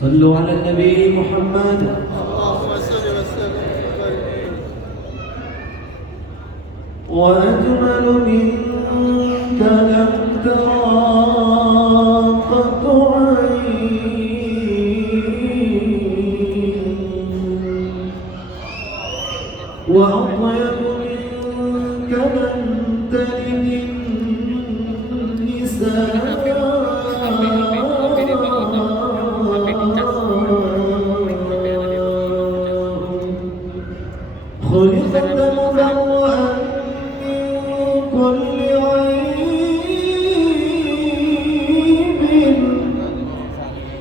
صلوا على النبي محمد. اللهم صل وسلم وبارك. وأجمل منك لم ترى قط عين، وأطيب منك لم تلد النساء. خلقت مبرأ من كل عيب،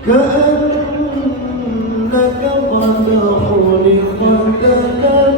كأنك قد خلقت كما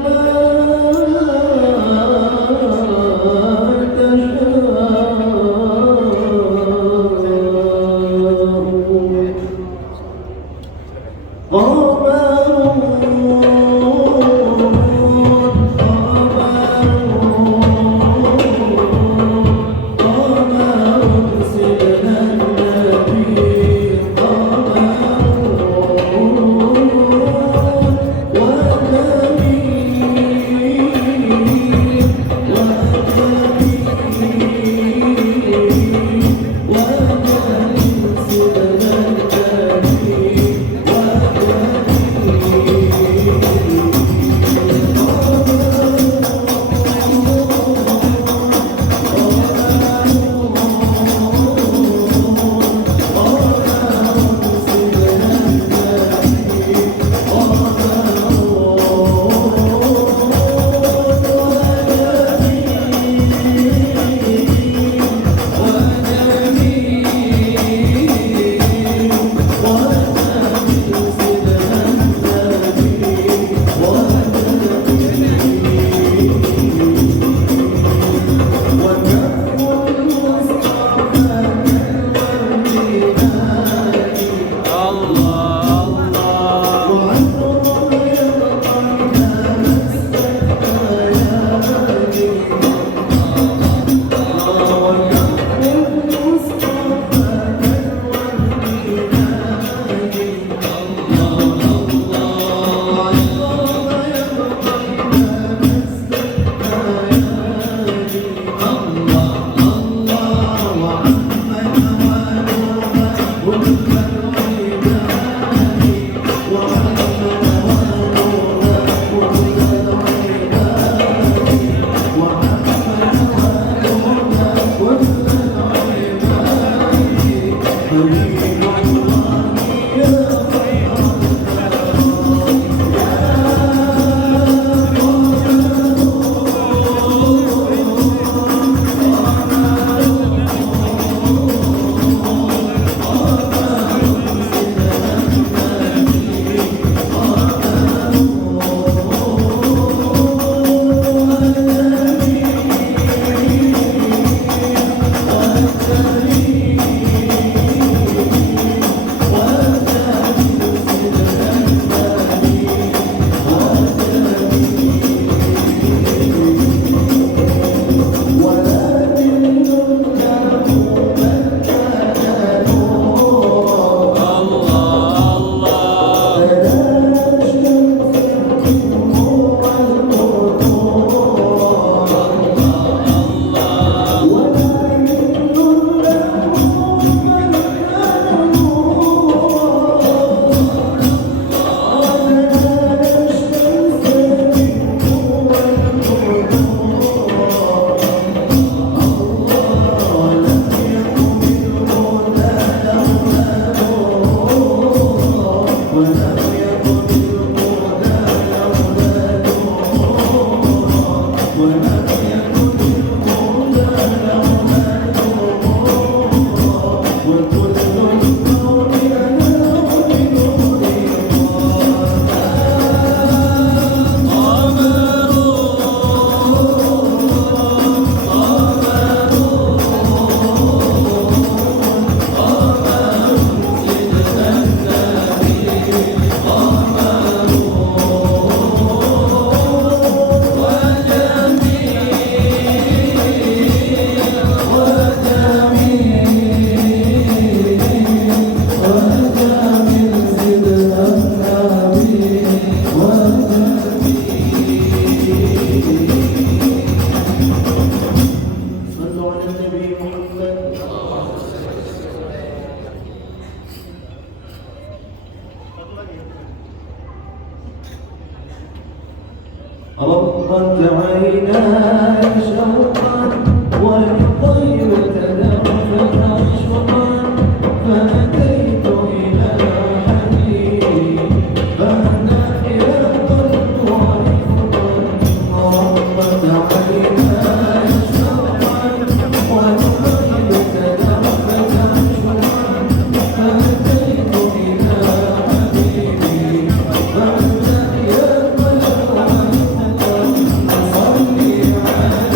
عيناي شوقا وللطير تدفت عشقا فأتيت إلى حبيبي فهدى إلى القلب ورفقا غمضت عيناي شوقا وللطير تدفت عشقا فأتيت إلى حبيبي فهدى إلى القلب ورفقا صلي على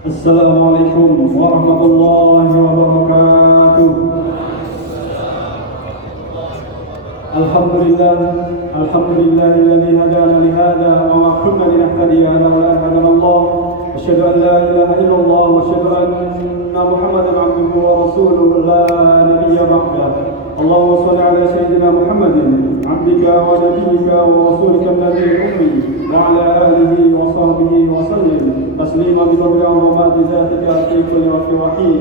Assalamualaikum warahmatullahi wabarakatuh. Alhamdulillahilladzi hadana li hadza wa ma kunna linahtadiya lawla an hadana Allah. Asyhadu an la ilaha illallah wa asyhadu anna Muhammadan abduhu wa rasuluhu la nabiyya ba'da. Allahumma shalli ala sayyidina Muhammadin abdika wa nabiyyika wa rasulika an-nabiyil ummi wa ala alihi wa sahbihi wa sallim taslima bi rahmati zatika fi kulli waqtin wa hin.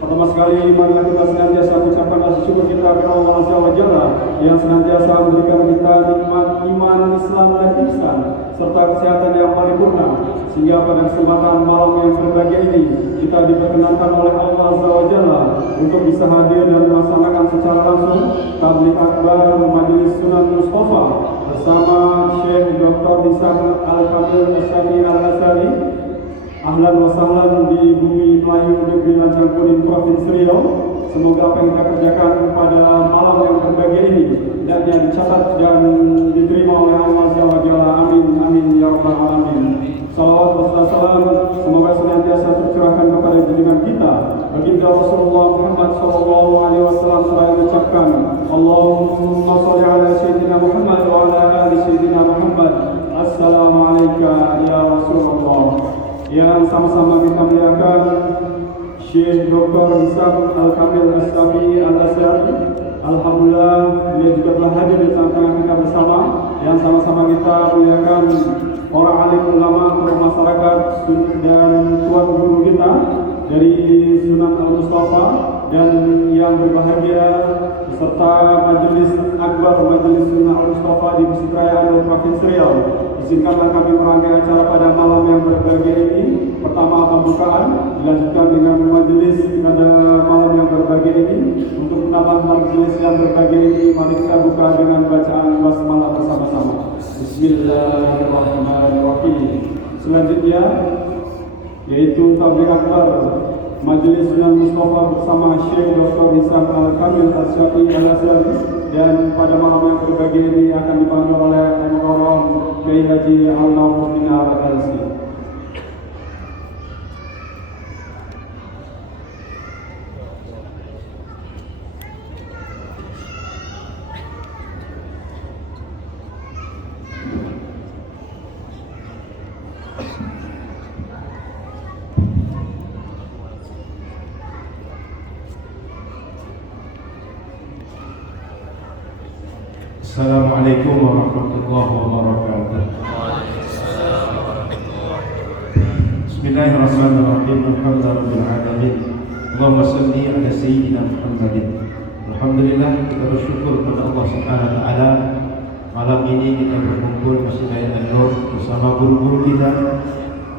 Pertama sekali marilah kita senantiasa mengucapkan rasa syukur kita kepada Allah Azza wa Jalla yang senantiasa memberikan kita nikmat iman, Islam dan ihsan serta kesehatan yang paripurna sehingga pada kesempatan malam yang berbahagia ini kita diperkenankan oleh Allah Azza wa Jalla untuk bisa hadir dan melaksanakan secara langsung tabligh akbar Majelis Sunan Mustafa bersama Syekh Dr. Hisam Al-Kamil Asy-Syafi'i Al-Azhari. Ahlan wa sahlan di bumi Melayu negeri Lancang Kuning Provinsi Riau. Semoga apa yang kita kerjakan pada malam yang berbahagia ini hendaknya dicatat dan diterima oleh Allah Azza wa Jalla. Amin amin ya rabbal alamin. Salawat dan salam semoga senantiasa tercurahkan kepada junjungan kita baginda Rasulullah Muhammad sallallahu alaihi wasallam seraya mengucapkan Allahumma shalli ala sayyidina Muhammad wa ala ali sayyidina Muhammad. Assalamu alayka ya Rasulullah. Yang sama-sama kita muliakan Syekh Dr. Hisam Al-Kamil Asy-Syafi'i Al-Azhari. Alhamdulillah dia juga telah hadir di tengah-tengah kita bersama. Yang sama-sama kita muliakan para alim ulama, tokoh masyarakat dan tuan guru kita dari Sunan Al-Mustafa, dan yang berbahagia beserta Majelis Akbar Majelis Sunan Al-Mustafa di Masjid Raya Al Provinsi Riau. Izinkanlah kami merangkai acara pada malam yang berbahagia ini. Pertama pembukaan, dilanjutkan dengan majelis pada malam yang berbahagia ini. Untuk menambah majelis yang berbahagia ini, mari kita buka dengan bacaan basmalah bersama-sama. Bismillahirrahmanirrahim. Selanjutnya yaitu tabligh akbar Majelis Sunan Mustafa bersama Syekh Dr. Hisam Al-Kamil Asy-Syafi'i Al-Azhari, dan pada malam yang berbahagia ini akan dipandu oleh Al-Mukarram Kiai Haji Al-Nawfudin Al-Alsi. Assalamualaikum warahmatullahi wabarakatuh. Bismillahirrahmanirrahim. Alhamdulillahirabbil alamin. Allahumma shalli ala sayyidina Muhammadin. Alhamdulillah, kita bersyukur kepada Allah Subhanahu wa taala. Malam ini kita berkumpul Masjid Raya An-Nur bersama guru-guru kita.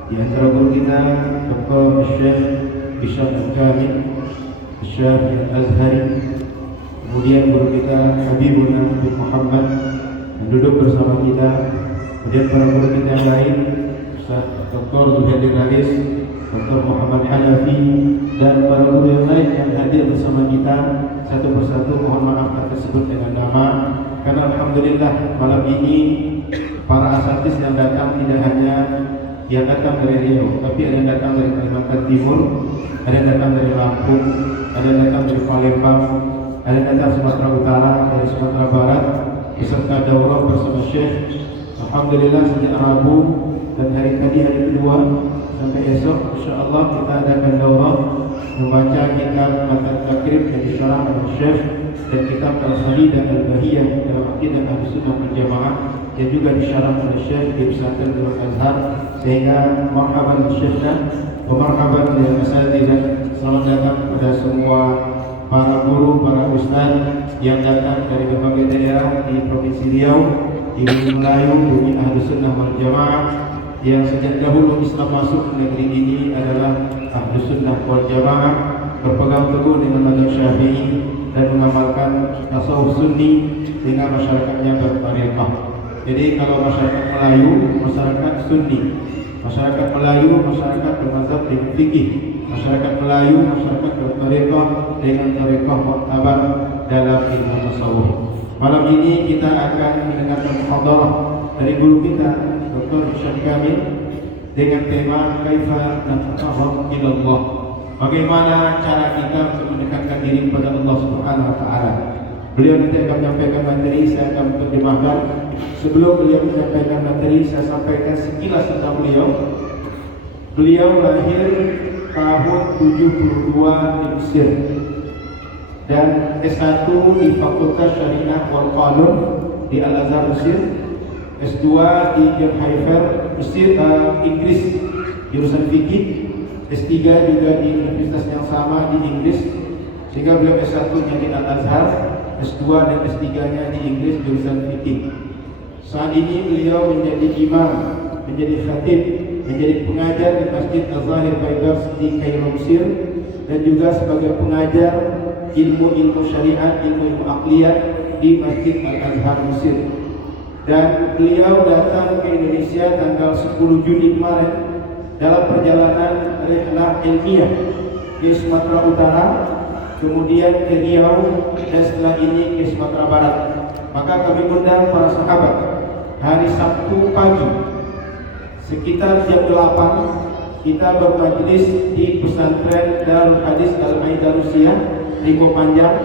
Di antara guru kita Dr. Syekh Hisam Al-Kamil Asy-Syafi'i Al-Azhari. Kemudian guru kita Habibuna bin Muhammad yang duduk bersama kita. Kemudian para guru kita yang lain, Ustaz Dr. Zuhair Haris, Dr. Muhammad Hanafi, dan para guru yang lain yang hadir bersama kita. Satu persatu mohon maaf tak tersebut dengan nama, karena alhamdulillah malam ini para asatidz yang datang tidak hanya yang datang dari Riau, tapi ada yang datang dari Kalimantan Timur, ada yang datang dari Lampung, ada yang datang dari Palembang, ada yang datang Sumatera Utara, dari Sumatera Barat, beserta daurah bersama Syekh. Alhamdulillah sejak Rabu dan hari tadi hari kedua sampai esok insyaallah kita adakan daurah membaca kitab Matan Takrib yang disyarah oleh Syekh, dan kitab Al-Sahih dan Al-Bahiyah dalam akidah Ahlussunnah wal Jamaah yang juga disyarah oleh Syekh di Pesantren Darul Azhar. Sehingga marhaban Syekhna wa marhaban lil asatidzah. Selamat datang kepada semua para guru, para ustaz yang datang dari berbagai daerah di Provinsi Riau, di bumi Melayu, bumi Ahlussunnah wal Jamaah, yang sejak dahulu Islam masuk ke negeri ini adalah Ahlussunnah wal Jamaah, berpegang teguh dengan mazhab Syafi'i dan mengamalkan tasawuf Sunni sehingga masyarakatnya bertariqah. Jadi kalau masyarakat Melayu, masyarakat Sunni, masyarakat Melayu, masyarakat bermazhab fikih, masyarakat Melayu, masyarakat bertariqah dengan tariqah mu'tabar dalam ilmu tasawuf. Malam ini kita akan mendengarkan muhadarah dari guru kita Dr. Hisam Kamil dengan tema Kaifa nataqarrab ila Allah. Bagaimana cara kita untuk mendekatkan diri kepada Allah Subhanahu wa taala. Beliau nanti akan menyampaikan materi, saya akan menerjemahkan. Sebelum beliau menyampaikan materi, saya sampaikan sekilas tentang beliau. Beliau lahir tahun 72 di Mesir dan S1 di Fakultas Syariah wal Qanun di Al-Azhar Mesir, S2 di Haifa Mesir, Inggris, jurusan fikih, S3 juga di universitas yang sama di Inggris, sehingga beliau S1-nya di Al-Azhar, S2 dan S3-nya di Inggris jurusan fikih. Saat ini beliau menjadi imam, menjadi khatib, menjadi pengajar di Masjid Al-Zahir Baydars di Kairo Mesir, dan juga sebagai pengajar ilmu syariat, ilmu akliyat di Masjid Al-Azhar Mesir. dan beliau datang ke Indonesia tanggal 10 Juni kemarin dalam perjalanan rihlah ilmiah ke Sumatera Utara, kemudian ke Riau, dan setelah ini ke Sumatera Barat. Maka kami undang para sahabat hari Sabtu pagi sekitar jam 8 kita bermajlis di pesantren Darul Hadis Al-Aidarusiyah Riko Panjang,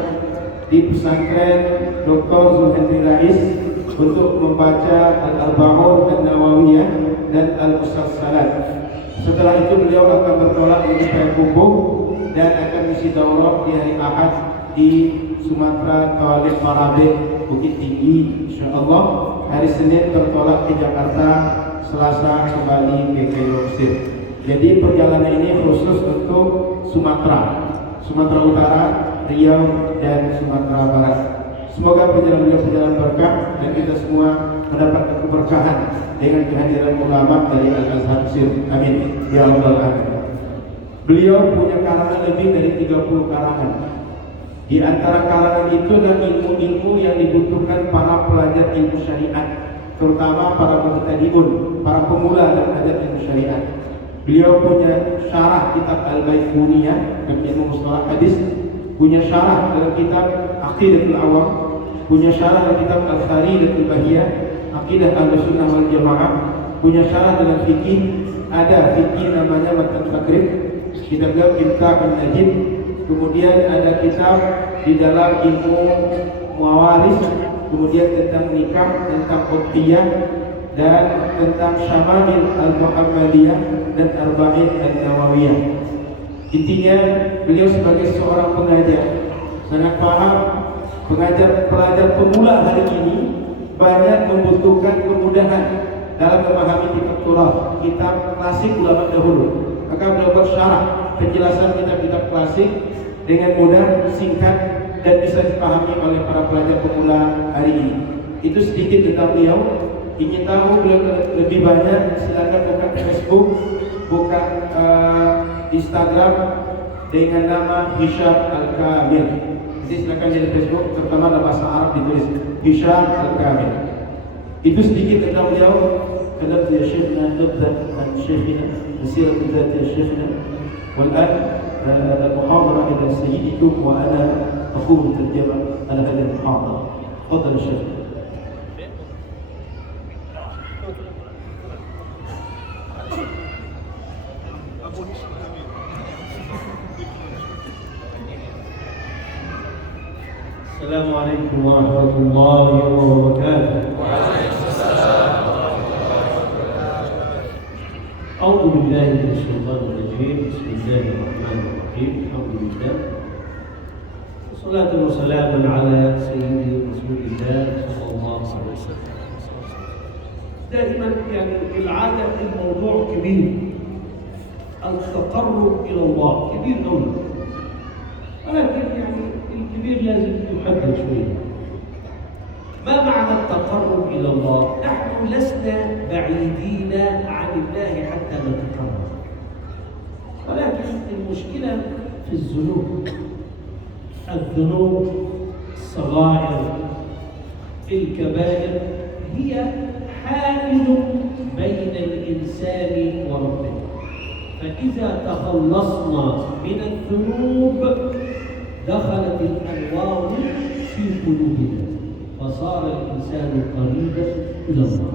di pesantren Dr. Zulhendri Rais, untuk membaca Al-Arba'un An-Nawawiyah dan Al-Musalsalat. Setelah itu beliau akan bertolak menuju Payakumbuh dan akan mengisi daurah di hari Ahad di Sumatera, Kuala Marabe, Bukit Tinggi, insyaallah. Hari Senin bertolak ke Jakarta, Selasa kembali ke Kairo, Mesir. Jadi perjalanan ini khusus untuk Sumatera Utara, Riau, dan Sumatera Barat. Semoga perjalanan beliau berjalan berkah dan kita semua mendapatkan keberkahan dengan kehadiran ulama dari Al-Azhar Mesir. Amin ya rabbal alamin. Beliau punya karangan lebih dari 30 karangan. Di antara karangan itu adalah ilmu-ilmu yang dibutuhkan para pelajar ilmu syariat, terutama para mubtadi'un, para pemula dalam belajar ilmu syariat. Beliau punya syarah kitab Al-Baiquniyah dan ilmu mustalah hadis, punya syarah dalam kitab Aqidatul Awam, punya syarah dalam kitab Al-Kharidatul Bahiyah, Aqidah Ahlussunnah wal Jamaah, punya syarah dalam fikih, ada fikih namanya Matan Fakrib, kitab Imtah Najib, kemudian ada kitab di dalam ilmu mawaris, kemudian tentang nikah, tentang uqtiyah, dan tentang Syama'il Al-Muhammadiyah dan Arba'in An-Nawawiyah. Intinya beliau sebagai seorang pengajar sangat paham. Pelajar pemula hari ini banyak membutuhkan kemudahan dalam memahami kitab Torah, kitab klasik ulama dahulu. Maka beliau bersyarah penjelasan kitab-kitab klasik dengan mudah, singkat, dan bisa dipahami oleh para pelajar pemula hari ini. Itu sedikit tentang beliau. Ingin tahu beliau lebih banyak, silakan buka Facebook, buka Instagram dengan nama Hisham Al-Kamil. Jadi silakan di Facebook, terutama dalam bahasa Arab ditulis Hisham Al-Kamil. Itu sedikit tentang beliau. Kalam ya Syekhna, nabda an Syekhina, sirat ذات ya Syekhna. والآن المحاضرة إلى سيدكم وأنا أقوم بالترجمة على هذه المحاضرة. تفضل يا شيخ. السلام عليكم ورحمة الله وبركاته. أعوذ بالله من الشيطان الرجيم. بسم الله الرحمن الرحيم. الحمد لله والصلاة والسلام على سيدي رسول الله صلى الله عليه وسلم. دائما يعني العادة الموضوع كبير، التقرب إلى الله كبير قوي، ولكن يعني الكبير لازم يحدد شوية. ما معنى التقرب إلى الله؟ نحن لسنا بعيدين عن الله حتى نتقرب، ولكن المشكلة في الذنوب. الذنوب الصغائر الكبائر هي حائل بين الإنسان وربه، فإذا تخلصنا من الذنوب دخلت الأنوار في قلوبنا فصار الإنسان قريبا إلى الله.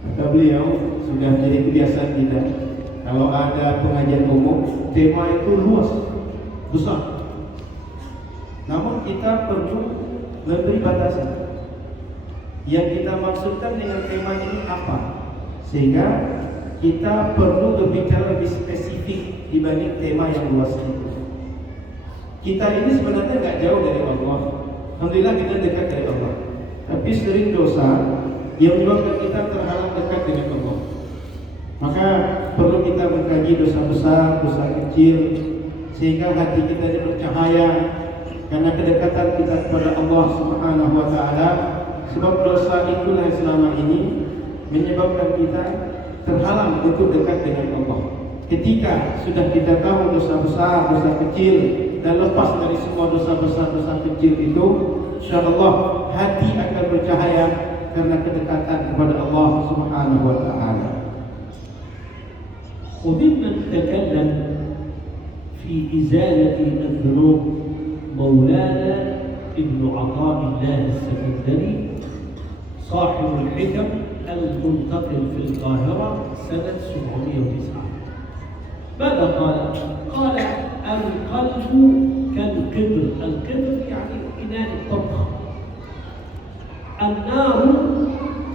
Kata beliau, sudah jadi kebiasaan kita kalau ada pengajian umum, tema itu luas, besar. Namun kita perlu memberi batasan. Yang kita maksudkan dengan tema ini apa? Sehingga kita perlu berbicara lebih spesifik dibanding tema yang luas itu. Kita ini sebenarnya nggak jauh dari Allah. Alhamdulillah kita dekat dari Allah. Tapi sering dosa yang menyebabkan kita terhalang dekat dengan Allah. Maka perlu kita mengkaji dosa besar, dosa kecil, sehingga hati kita ini bercahaya karena kedekatan kita kepada Allah Subhanahu wa taala. Sebab dosa itulah yang selama ini menyebabkan kita terhalang untuk dekat dengan Allah. Ketika sudah kita tahu dosa besar, dosa kecil, dan lepas dari semua dosa besar, dosa kecil itu, insyaallah hati akan bercahaya karena kedekatan kepada Allah Subhanahu wa taala. وممن تكلم في إزالة الذنوب مولانا ابن عطاء الله السكندري صاحب الحكم المنتقل في القاهرة سنة 709. ماذا قال؟ قال القلب كالقدر، القدر يعني إناء الطبخ، النار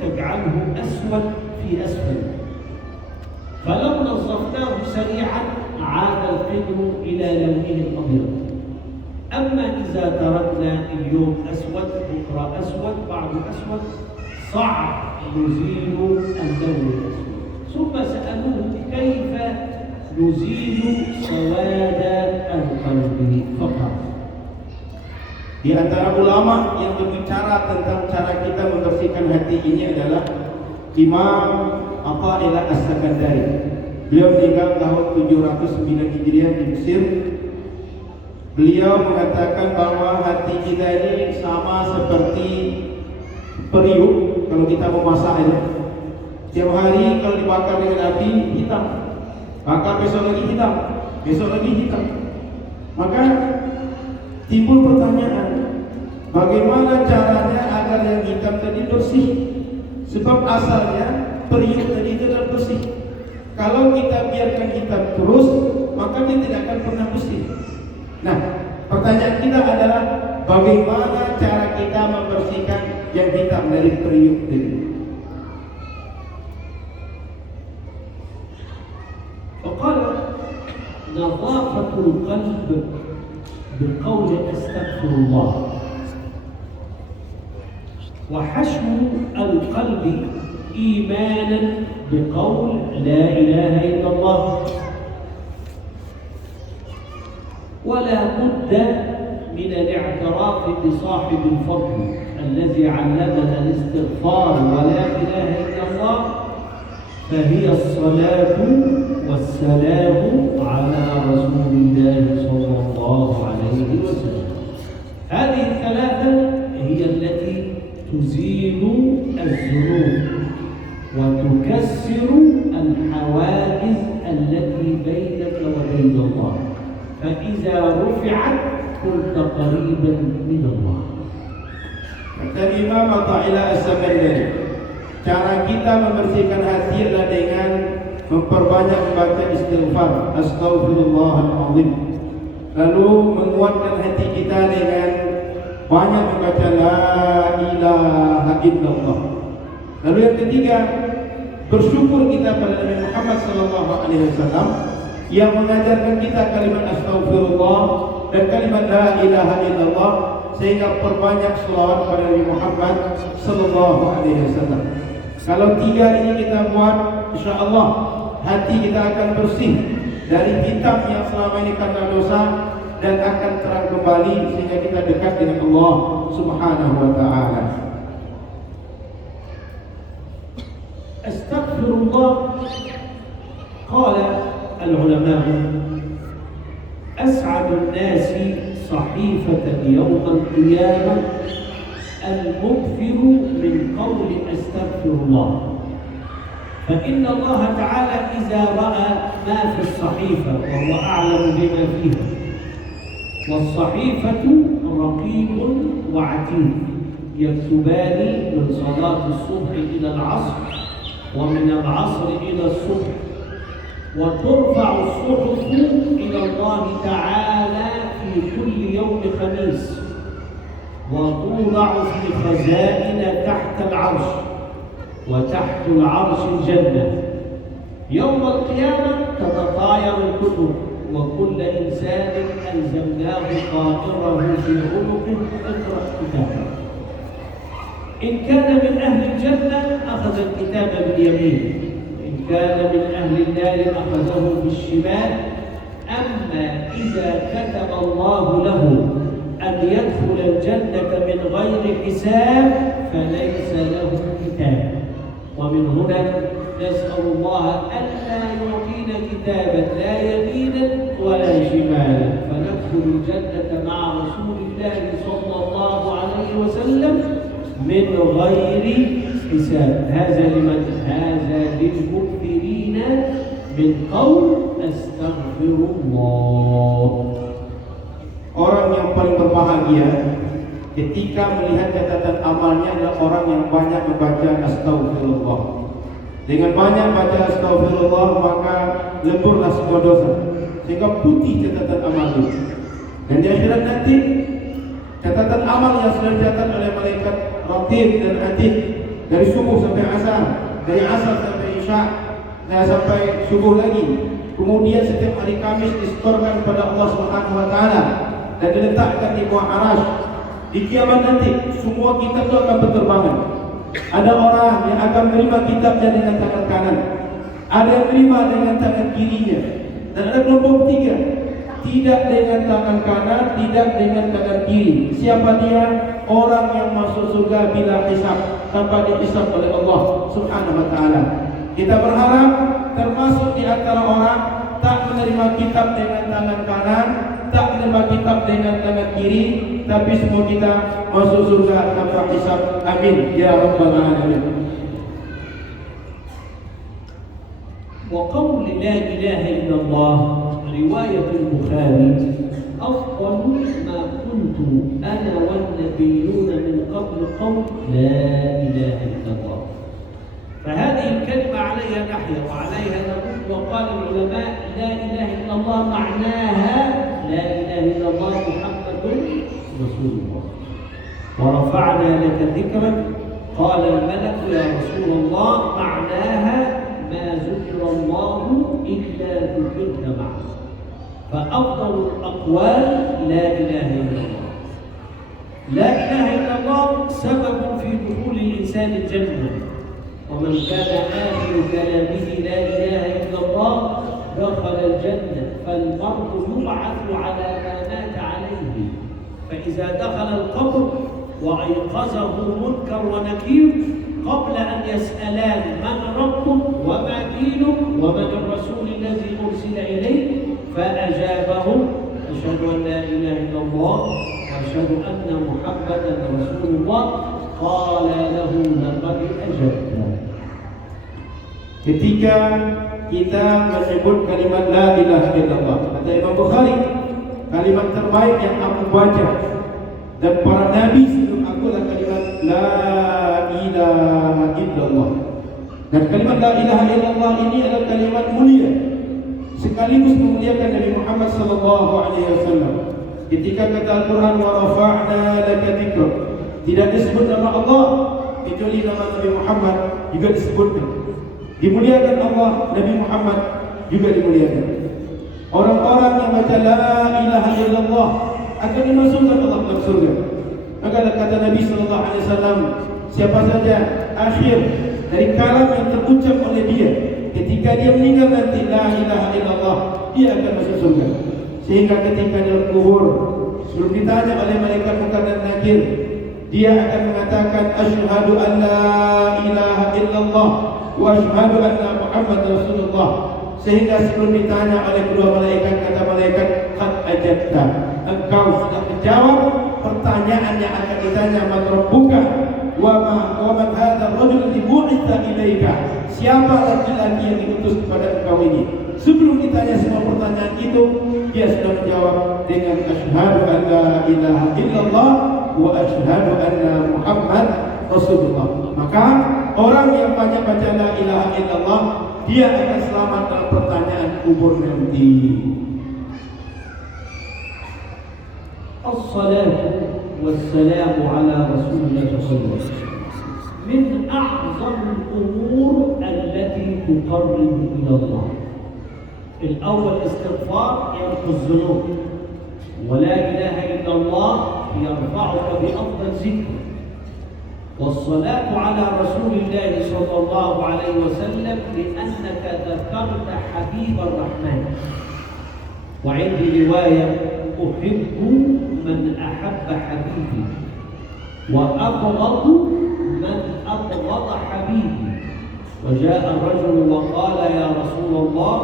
تجعله أسود في أسفل، فلو نظفناه سريعا عاد القدر إلى لونه الأبيض. أما إذا تركنا اليوم أسود بكرة أسود بعده أسود صعب نزيل اللون الأسود. ثم سألوه كيف نزيل سواد القلب فقط. Di antara ulama yang berbicara tentang cara kita membersihkan hati ini adalah Imam Athaillah As-Sakandari. Beliau meninggal tahun 709 Hijriah di Mesir. Beliau mengatakan bahwa hati kita ini sama seperti periuk kalau kita memasak itu. Setiap hari kalau dibakar dengan api hitam, maka besok lagi hitam, besok lagi hitam. Maka timbul pertanyaan, bagaimana caranya agar yang hitam tadi bersih? Sebab asalnya periuk tadi itu adalah bersih. Kalau kita biarkan hitam terus, maka dia tidak akan pernah bersih. Nah, pertanyaan kita adalah bagaimana cara kita membersihkan yang hitam dari periuk tadi? فقال نظافة القلب بقول أستغفر الله، وحشو القلب إيمانا بقول لا إله إلا الله. ولا بد من الاعتراف بصاحب الفضل الذي علمنا الاستغفار ولا إله إلا الله، فهي الصلاة والسلام على رسول الله صلى الله عليه وسلم. هذه الثلاثة هي التي تزيل الذنوب وتكسر الحواجز التي بينك وبين الله، فإذا رفعت كنت قريبا من الله. Kata Imam Athaillah As-Sakandari, cara kita membersihkan hati adalah dengan memperbanyak membaca istighfar, astaghfirullahaladzim. Lalu menguatkan hati kita dengan banyak membaca la ilaha illallah. Lalu yang ketiga, bersyukur kita pada Nabi Muhammad SAW yang mengajarkan kita kalimat astaghfirullah dan kalimat la ilaha illallah, sehingga perbanyak selawat pada Nabi Muhammad SAW. Kalau tiga ini kita buat, insyaallah hati kita akan bersih dari hitam yang selama ini karena dosa dan akan terang kembali sehingga kita dekat dengan Allah Subhanahu wa taala. Astaghfirullah, qala al-ulama as'adun nasi صحيفة يوم القيامة المغفر من قول أستغفر الله، فإن الله تعالى إذا رأى ما في الصحيفة وهو أعلم بما فيها، والصحيفة رقيب وعتيد يكتبان من صلاة الصبح إلى العصر ومن العصر إلى الصبح، وترفع الصحف إلى الله تعالى في كل يوم خميس، وتوضع في خزائن تحت العرش، وتحت العرش الجنة. يوم القيامة تتطاير الكتب، وكل إنسان ألزمناه طائره في عنقه، اقرأ كتابه. إن كان من أهل الجنة أخذ الكتاب باليمين، إن كان من أهل النار أخذه بالشمال. أما إذا كتب الله له أن يدخل الجنة من غير حساب فليس له كتاب. ومن هنا نسأل الله ألا يعطينا كتابا لا يمينا ولا شمالا فندخل الجنة مع رسول الله صلى الله عليه وسلم من غير حساب. هذا لمن؟ هذا للمكثرين من قول أستغفر الله. Orang yang paling berbahagia ketika melihat catatan amalnya adalah orang yang banyak membaca astagfirullah. Dengan banyak baca astagfirullah maka lemburlah semua dosa sehingga putih catatan amal itu. Dan di akhirat nanti catatan amal yang sudah dicatat oleh malaikat raqib dan atid dari subuh sampai asar, dari asar sampai isya, dan sampai subuh lagi. Kemudian setiap hari Kamis disetorkan kepada Allah Subhanahu wa taala dan diletakkan di bawah arasy. Di kiamat nanti semua kitab itu akan berterbangan. Ada orang yang akan menerima kitabnya dengan tangan kanan, ada yang menerima dengan tangan kirinya, dan ada kelompok ketiga tidak dengan tangan kanan, tidak dengan tangan kiri. Siapa dia? Orang yang masuk surga bila hisab, tanpa dihisab oleh Allah Subhanahu wa taala. Kita berharap termasuk di antara orang tak menerima kitab dengan tangan kanan, tak menerima kitab dengan tangan kiri, tapi semua kita masuk surga tanpa hisab. Amin ya rabbal alamin. وقول لا إله إلا الله رواية البخاري أفضل ما كنت أنا والنبيون من قبل قول لا إله إلا الله. فهذه الكلمة عليها نحيا وعليها نقول. وقال العلماء لا إله إلا الله معناها لا إله إلا الله محمد رسول الله. ورفعنا لك ذكرك قال الملك يا رسول الله معناها ما ذكر الله إلا ذكرت معه. فأفضل الأقوال لا إله إلا الله. لا إله إلا الله سبب في دخول الإنسان الجنة. ومن كان آخر كلامه لا إله إلا الله دخل الجنة. فالمرء يبعث على ما مات عليه. فإذا دخل القبر وأيقظه منكر ونكير قبل أن يسألان من ربك وما دينك ومن الرسول الذي أرسل إليه فأجابهم أشهد أن لا إله إلا الله وأشهد أن محمدا رسول الله قال له لقد أجبت. Ketika kita menyebut kalimat la ilaha illallah, kata Imam Bukhari, kalimat terbaik yang aku baca dan para nabi sebelum aku adalah kalimat la ilaha illallah. Dan kalimat la ilaha illallah ini adalah kalimat mulia, sekaligus memuliakan Nabi Muhammad sallallahu alaihi wasallam. Ketika kata Al-Quran wa rafa'na laka dzikrak, tidak disebut nama Allah kecuali nama Nabi Muhammad juga disebutkan. Dimuliakan Allah, Nabi Muhammad juga dimuliakan. Orang-orang yang baca la ilaha illallah akan dimasukkan Allah dalam surga. Maka kata Nabi sallallahu alaihi wasallam, siapa saja akhir dari kalam yang terucap oleh dia ketika dia meninggal nanti la ilaha illallah, dia akan masuk surga. Sehingga ketika dia kubur, sebelum ditanya oleh malaikat munkar dan nakir, dia akan mengatakan asyhadu an la ilaha illallah wa asyhadu anna Muhammad Rasulullah. Sehingga sebelum ditanya oleh kedua malaikat, kata malaikat qad ajabta, engkau sudah menjawab pertanyaan yang akan ditanya man rabbuka wa man hadzal rajul alladhi bu'itha ilaika, siapa laki-laki yang diutus kepada engkau ini. Sebelum ditanya semua pertanyaan itu, dia sudah menjawab dengan asyhadu an la ilaha illallah wa asyhadu anna Muhammad Rasulullah. Maka orang yang banyak baca la ilaha illallah, dia akan selamat dalam pertanyaan kubur nanti. As-salatu wassalamu ala Rasulillah sallallahu alaihi wasallam min a'zam al-umur allati tuqarribu ila Allah. الأول استغفار يمحو الذنوب، ولا إله إلا الله يرفعك بأفضل ذكر، والصلاة على رسول الله صلى الله عليه وسلم لأنك ذكرت حبيب الرحمن. وعندي رواية أحب من أحب حبيبي وأبغض من أبغض حبيبي، وجاء الرجل وقال يا رسول الله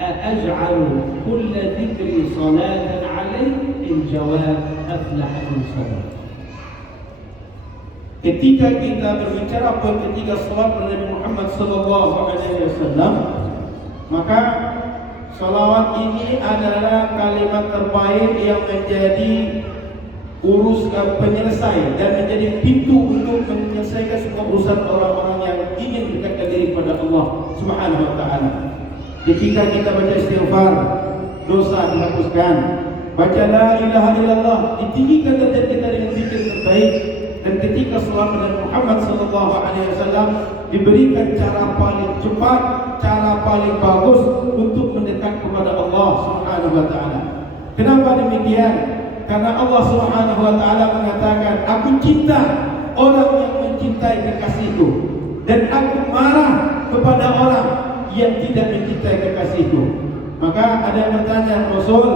أأجعل كل ذكر صلاة عليك؟ الجواب أفلح إن صدق. Ketika kita berbicara ketika salat Nabi Muhammad sallallahu alaihi wasallam, maka salawat ini adalah kalimat terbaik yang menjadi penyelesai dan menjadi pintu untuk menyelesaikan semua urusan orang-orang yang ingin mendekatkan diri kepada Allah Subhanahu wa taala. Ketika kita baca istighfar, dosa dihapuskan. Baca la ilaha illallah, ditinggikan derajat kita dengan zikir terbaik. Dan ketika salat Nabi Muhammad sallallahu alaihi wasallam diberikan cara paling cepat, cara paling bagus untuk mendekat kepada Allah Subhanahu wa taala. Kenapa demikian? Karena Allah Subhanahu wa taala mengatakan, "Aku cinta orang yang mencintai kekasihku dan aku marah kepada orang yang tidak mencintai kekasihku." Maka ada yang bertanya, Rasul,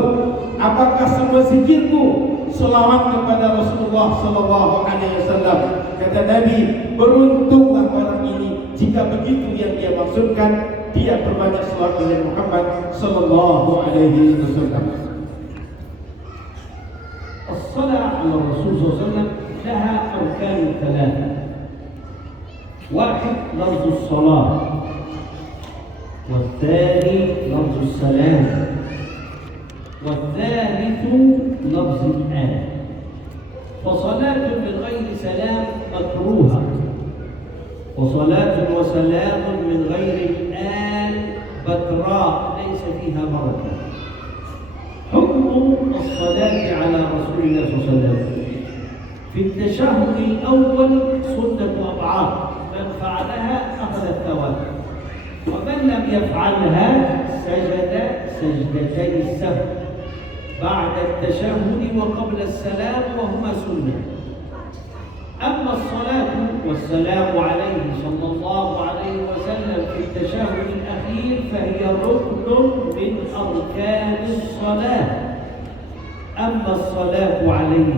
apakah semua zikirku selawat kepada Rasulullah sallallahu alaihi wasallam? Kata Nabi, beruntunglah orang ini jika begitu yang dia maksudkan, dia berbanyak selawat kepada Muhammad sallallahu alaihi wasallam. الصلاة على الرسول صلى الله عليه وسلم لها أركان ثلاثة. واحد لفظ الصلاة، والثاني لفظ السلام، والثالث لفظ الآل. فصلاة من غير سلام مكروهة، وصلاة وسلام من غير الآل بكراء ليس فيها بركة. حكم الصلاة على رسول الله صلى الله عليه وسلم في التشهد الأول سنة أبعاد، من فعلها أخذ الثواب، ومن لم يفعلها سجد سجدتي السهو بعد التشهد وقبل السلام، وهما سنة. أما الصلاة والسلام عليه صلى الله عليه وسلم في التشهد الأخير فهي ركن من أركان الصلاة. أما الصلاة عليه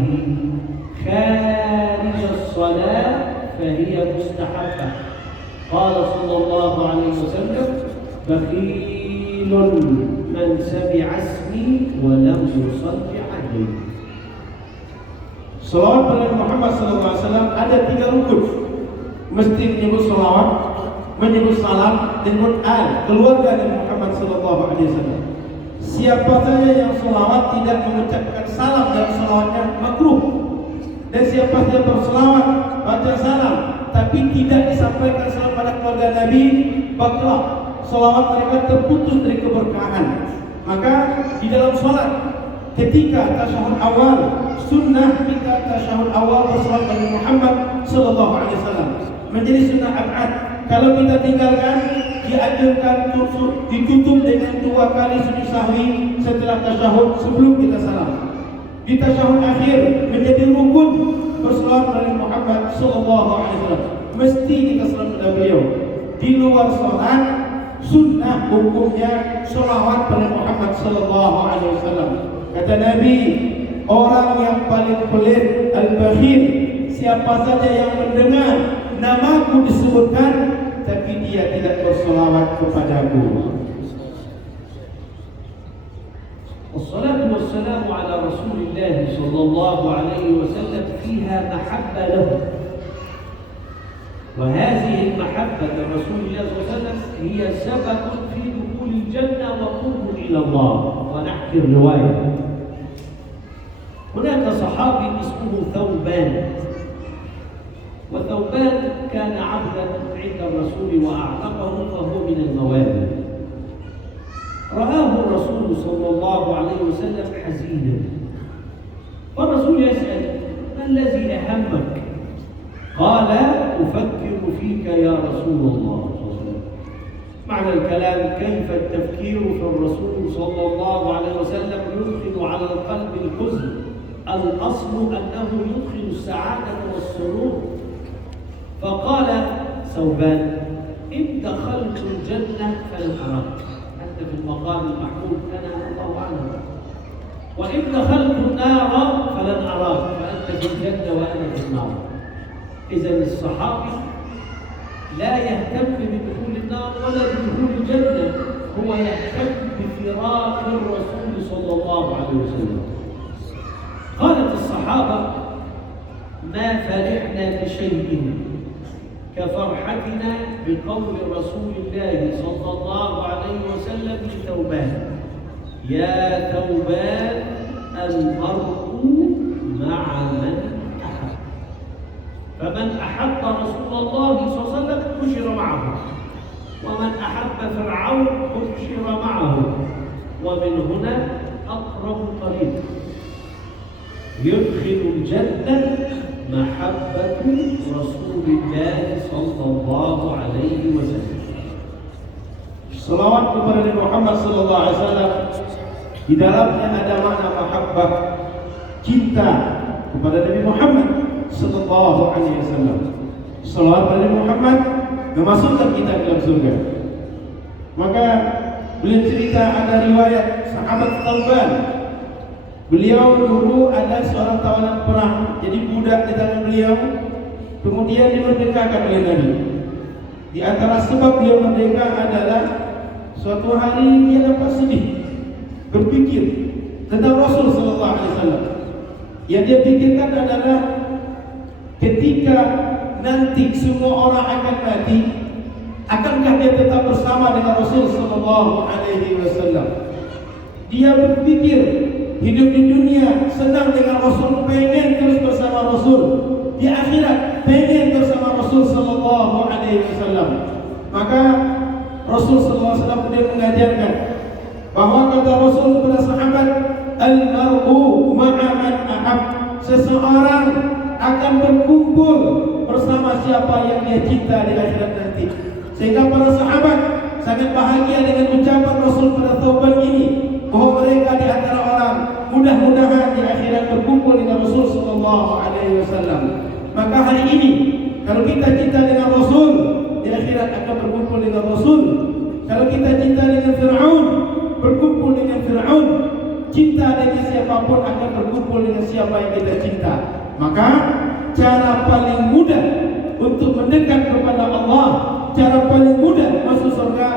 خارج الصلاة فهي مستحبة. قال صلى الله عليه وسلم: بخيل من سمع اسمي ولم يصل عليه. Salawat pada Muhammad SAW ada 3 rukun. Mesti menyebut salawat, menyebut salam, dan menyebut al, keluarga Nabi Muhammad SAW. Siapa saja yang salawat tidak mengucapkan salam dalam salawatnya makruh. Dan siapa saja bersalawat, baca salam, tapi tidak disampaikan salam pada keluarga Nabi, baklah salawat mereka terputus dari keberkahan. Maka di dalam salat ketika tasyahud awal, sunnah kita tasyahud awal bersalawat Nabi Muhammad sallallahu alaihi wasallam menjadi sunnah abad. Kalau kita tinggalkan, dianjurkan ditutup dengan 2 kali sujud sahwi setelah tasyahud sebelum kita salam. Di tasyahud akhir menjadi rukun bersalawat Nabi Muhammad sallallahu alaihi wasallam. Mesti kita salam kepada beliau. Di luar salat sunnah hukumnya salawat pada Muhammad sallallahu alaihi wasallam. Kata Nabi, orang yang paling pelit al-bakhil, siapa saja yang mendengar namaku disebutkan tapi dia tidak bersalawat kepadaku. والصلاة والسلام على رسول الله صلى الله عليه وسلم فيها محبة له، وهذه المحبة لرسول الله صلى الله عليه وسلم هي سبب في دخول الجنة وقرب إلى الله. ونحكي الرواية. هناك صحابي اسمه ثوبان، وثوبان كان عبدا عند الرسول وأعتقه فهو من الموالي. رآه الرسول صلى الله عليه وسلم حزينا، فالرسول يسأل: ما الذي أهمك؟ قال: أفكر فيك يا رسول الله. معنى الكلام كيف التفكير في الرسول صلى الله عليه وسلم يدخل على القلب الحزن. الأصل أنه يدخل السعادة والسرور. فقال ثوبان: إن دخلت الجنة فلن أراك، أنت في المقام المحمود أنا الله أعلم، وإن دخلت النار فلن أراك، فأنت في الجنة وأنا في النار. إذا الصحابي لا يهتم بدخول النار ولا بدخول الجنة، هو يهتم بفراق الرسول صلى الله عليه وسلم. قالت الصحابة: ما فرحنا بشيء كفرحتنا بقول رسول الله صلى الله عليه وسلم لثوبان: يا ثوبان المرء مع من أحب. فمن أحب رسول الله صلى الله عليه وسلم حشر معه، ومن أحب فرعون حشر معه. ومن هنا أقرب طريق يدخل الجنة محبة رسول الله صلى الله عليه وسلم. Salawat kepada Nabi Muhammad sallallahu alaihi wasallam di dalamnya ada makna mahabbah, cinta kepada Nabi Muhammad sallallahu alaihi wasallam. Salawat kepada Nabi Muhammad memasukkan kita ke dalam surga. Maka beliau cerita ada riwayat sahabat Thauban. Beliau dulu ada seorang tawanan perang, jadi budak di tangan beliau, kemudian dimerdekakan oleh Nabi. Di antara sebab beliau merdeka adalah suatu hari dia dapat sedih, berpikir tentang Rasul sallallahu alaihi wasallam. Yang dia pikirkan adalah ketika nanti semua orang akan mati, akankah dia tetap bersama dengan Rasul sallallahu alaihi wasallam? Dia berpikir hidup di dunia senang dengan Rasul, pengen terus bersama Rasul. Di akhirat pengen bersama Rasul sallallahu alaihi wasallam. Maka Rasul sallallahu alaihi wasallam kemudian mengajarkan bahwa kata Rasul kepada sahabat, al-mar'u ma'a man ahab. Seseorang akan berkumpul bersama siapa yang dia cinta di akhirat nanti. Sehingga para sahabat sangat bahagia dengan ucapan Rasul pada Thauban ini, bahwa mereka di antara orang mudah-mudahan di akhirat berkumpul dengan Rasul sallallahu alaihi wasallam. Maka hari ini kalau kita cinta dengan Rasul, di akhirat akan berkumpul dengan Rasul. Kalau kita cinta dengan Fir'aun, berkumpul dengan Fir'aun. Cinta dengan siapapun akan berkumpul dengan siapa yang kita cinta. Maka cara paling mudah untuk mendekat kepada Allah, cara paling mudah masuk surga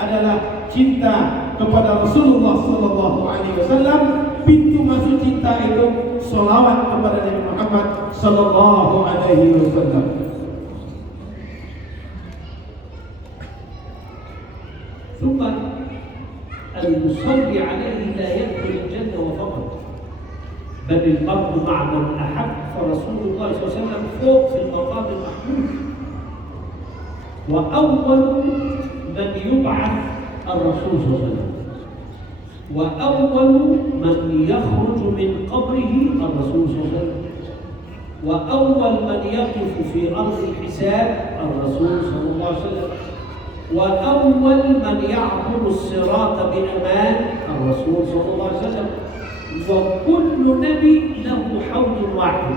adalah cinta kepada Rasulullah sallallahu alaihi wasallam. Pintu masuk cinta itu selawat kepada Nabi Muhammad sallallahu alaihi wasallam. ثم المصلي عليه لا يدخل الجنة وفقط، بل المرء مع من أحب. فرسول الله صلى الله عليه وسلم فوق في المقام المحمود، وأول من يبعث الرسول صلى الله عليه وسلم، وأول من يخرج من قبره الرسول صلى الله عليه وسلم، وأول من يقف في أرض الحساب الرسول صلى الله عليه وسلم، وأول من يعبر الصراط بأمان الرسول صلى الله عليه وسلم. وكل نبي له حوض واحد،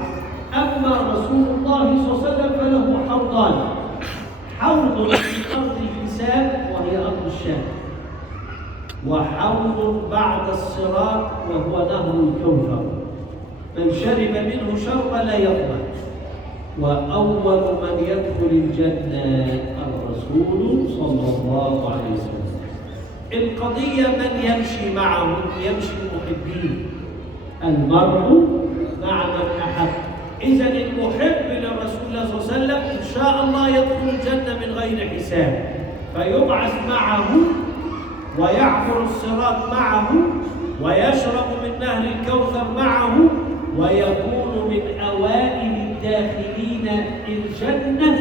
أما رسول الله صلى الله عليه وسلم فله حوضان: حوض في أرض الحساب وهي أرض الشام، وحوض بعد الصراط وهو نهر الكوثر، من شرب منه شربا لا يظمأ. وأول من يدخل الجنة الرسول صلى الله عليه وسلم. القضية من يمشي معه، يمشي المحبين، المرء مع من أحب. إذا المحب للرسول الله صلى الله عليه وسلم إن شاء الله يدخل الجنة من غير حساب، فيبعث معه ويعبر الصراط معه ويشرب من نهر الكوثر معه، ويكون من أوائل الداخلين الجنة،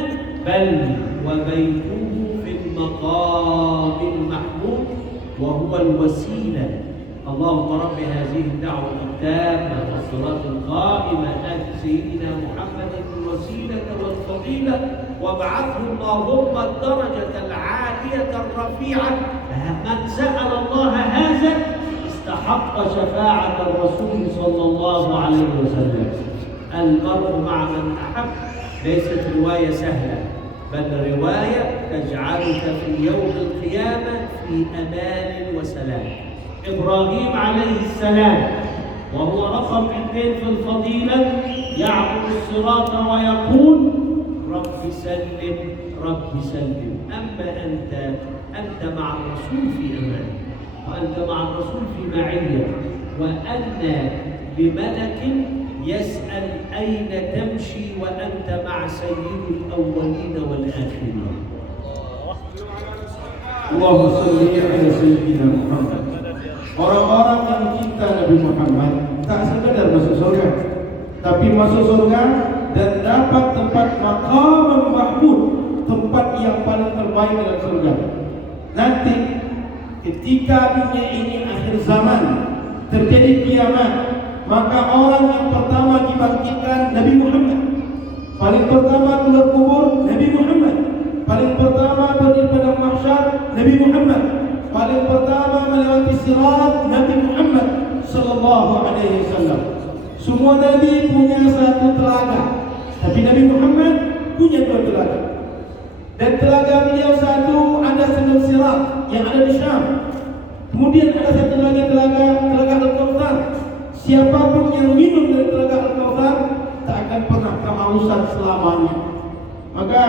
بل وبيته في المقام المحمود وهو الوسيلة. اللهم رب هذه الدعوة التامة والصلاة القائمة آت سيدنا محمد الوسيلة والفضيلة، وابعثه اللهم الدرجة العالية الرفيعة. من سأل الله هذا استحق شفاعة الرسول صلى الله عليه وسلم. المرء مع من أحب ليست رواية سهلة، بل رواية تجعلك في يوم القيامة في أمان وسلام. إبراهيم عليه السلام وهو رقم 2 في الفضيلة يعبر الصراط ويقول: رب سلم رب سلم. أما أنت مع الرسول في أمان، وأنت مع الرسول في معية، وأن لملك يسأل أين تمشي وأنت مع سيد الأولين والآخرين. Allahumma salli ala sayyidina Muhammad. Orang-orang yang cinta Nabi Muhammad tak sekadar masuk surga, tapi masuk surga dan dapat tempat maqam mahmud, tempat yang paling terbaik dalam surga. Nanti ketika dunia ini akhir zaman, terjadi kiamat, maka orang yang pertama dibangkitkan Nabi Muhammad. Paling pertama keluar kubur Nabi Muhammad. Paling pertama berdiri pada mahsyar Nabi Muhammad. Paling pertama melewati sirat Nabi Muhammad sallallahu alaihi wasallam. Semua nabi punya satu telaga, tapi Nabi Muhammad punya dua telaga. Dan telaga beliau satu ada sebelum sirat yang ada di Syam. Kemudian ada satu lagi telaga Al-Kautsar. Siapapun yang minum dari telaga Al-Kautsar tak akan pernah kehausan selamanya. Maka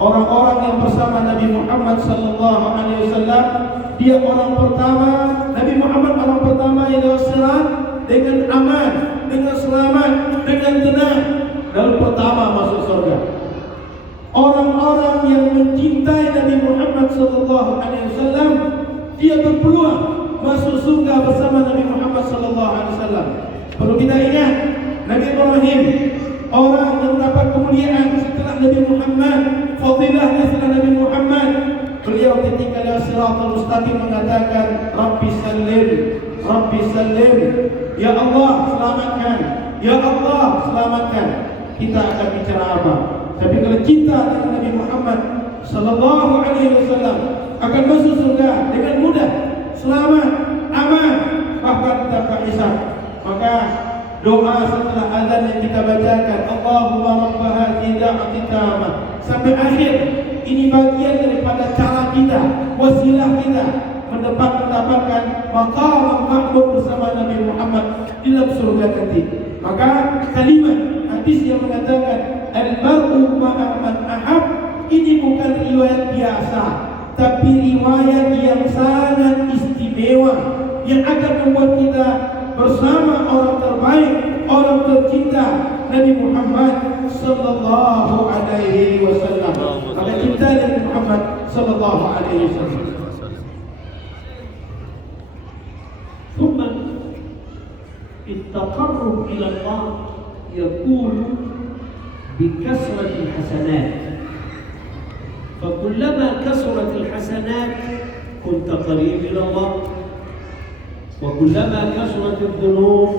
orang-orang yang bersama Nabi Muhammad sallallahu alaihi wasallam, dia orang pertama, Nabi Muhammad orang pertama yang lewat sirat dengan aman, dengan selamat, dengan tenang, lalu pertama masuk surga. Orang-orang yang mencintai Nabi Muhammad sallallahu alaihi wasallam, dia berpeluang masuk surga bersama Nabi Muhammad sallallahu alaihi wasallam. Perlu kita ingat, Nabi Ibrahim orang yang mendapat kemuliaan setelah Nabi Muhammad, fadilahnya setelah Nabi Muhammad. Beliau ketika lewat Shiratal Mustaqim mengatakan, Rabbi Salim, Rabbi Salim, Ya Allah selamatkan, Ya Allah selamatkan. Kita akan bicara apa? Tapi kalau cinta dengan Nabi Muhammad sallallahu alaihi wasallam, akan masuk surga dengan mudah, selamat, aman, bahkan tanpa hisab. Maka doa setelah azan yang kita bacakan, Allahumma rabb hadhihi da'wati tammah, sampai akhir, ini bagian daripada cara kita, wasilah kita mendapatkan maqam mahmud bersama Nabi Muhammad di dalam surga nanti. Maka kalimat hadis yang mengatakan al-mar'u ma'a man ahab, ini bukan riwayat biasa, tapi riwayat yang sangat istimewa yang akan membuat kita bersama orang terbaik, orang tercinta Nabi Muhammad sallallahu alaihi wasallam. Maka cinta Nabi Muhammad sallallahu alaihi wasallam. ثم التقرب إلى الله يكون بكثرة الحسنات، فكلما كثرت الحسنات كنت قريب إلى الله، وكلما كثرت الذنوب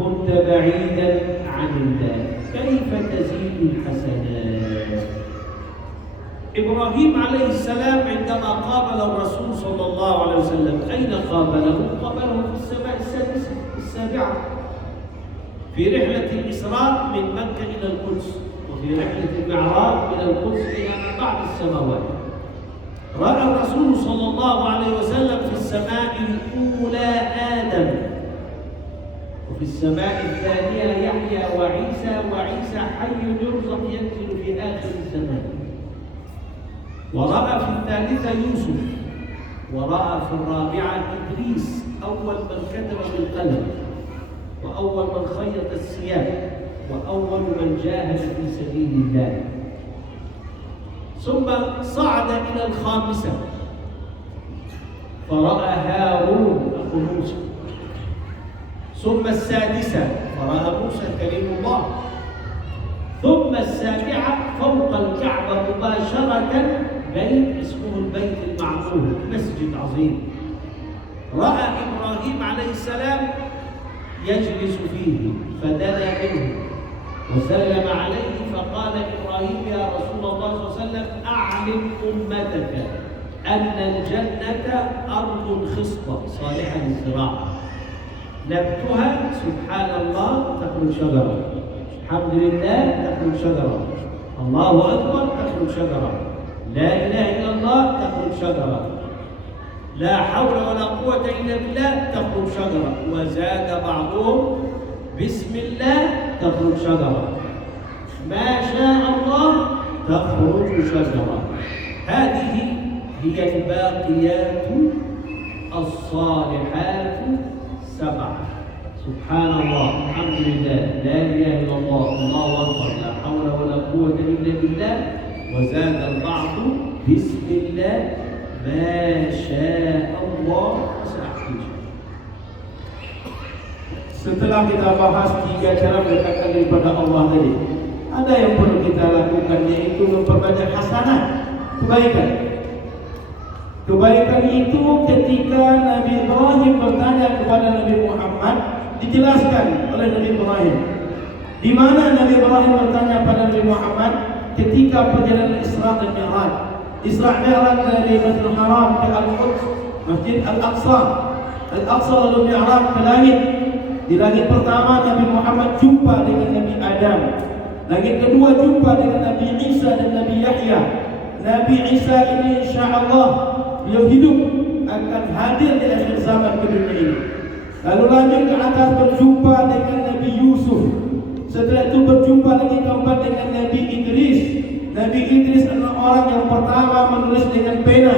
كنت بعيدا عن الله. كيف تزيد الحسنات؟ إبراهيم عليه السلام عندما قابل الرسول صلى الله عليه وسلم، أين قابله؟ قابله في السماء السابعة، في رحلة الإسراء من مكة إلى القدس، وفي رحلة المعراج من القدس إلى بعض السماوات. رأى الرسول صلى الله عليه وسلم في السماء الأولى آدم، وفي السماء الثانية يحيى وعيسى حي يرزق ينزل في آخر الزمان. ورأى في الثالثة يوسف، ورأى في الرابعة إدريس، أول من كتب بالقلم، وأول من خيط الثياب، وأول من جاهد في سبيل الله. ثم صعد إلى الخامسة فرأى هارون أخو موسى، ثم السادسة فرأى موسى كليم الله، ثم السابعة فوق الكعبة مباشرة بيت اسمه البيت المعمور، مسجد عظيم. رأى إبراهيم عليه السلام يجلس فيه فدنا منه وسلم عليه، فقال إبراهيم يا رسول الله صلى الله عليه وسلم أعلم أمتك أن الجنة أرض خصبة صالحة للزراعة، نبتها سبحان الله تخرج شجرة، الحمد لله تخرج شجرة، الله أكبر تخرج شجرة، لا إله إلا الله تخرج شجرة، لا حول ولا قوة إلا بالله تخرج شجرة، وزاد بعضهم بسم الله تخرج شجرة، ما شاء الله تخرج شجرة. هذه هي الباقيات الصالحات 7. سبحان الله، الحمد لله، لا إله إلا الله، الله أكبر، لا حول ولا قوة إلا بالله، وزاد البعض بسم الله ما شاء الله وسأحكي. Setelah kita bahas 3 cara mendekatkan diri pada Allah tadi, ada yang perlu kita lakukan, yaitu memperbanyak hasanat, kebaikan. Kebaikan itu ketika Nabi Ibrahim bertanya kepada Nabi Muhammad, dijelaskan oleh Nabi Ibrahim. Di mana Nabi Ibrahim bertanya pada Nabi Muhammad ketika perjalanan Isra dan Mi'raj. Isra Mi'raj dari Masjidil Haram ke Al-Quds, Masjid Al-Aqsa. Al-Aqsa lalu Mi'raj ke langit. Di langit pertama Nabi Muhammad jumpa dengan Nabi Adam. Langit kedua jumpa dengan Nabi Isa dan Nabi Yahya. Nabi Isa ini insya-Allah beliau hidup akan hadir di akhir zaman ke dunia ini. Lalu lanjut ke atas berjumpa dengan Nabi Yusuf. Setelah itu berjumpa lagi keempat dengan Nabi Idris. Nabi Idris adalah orang yang pertama menulis dengan pena,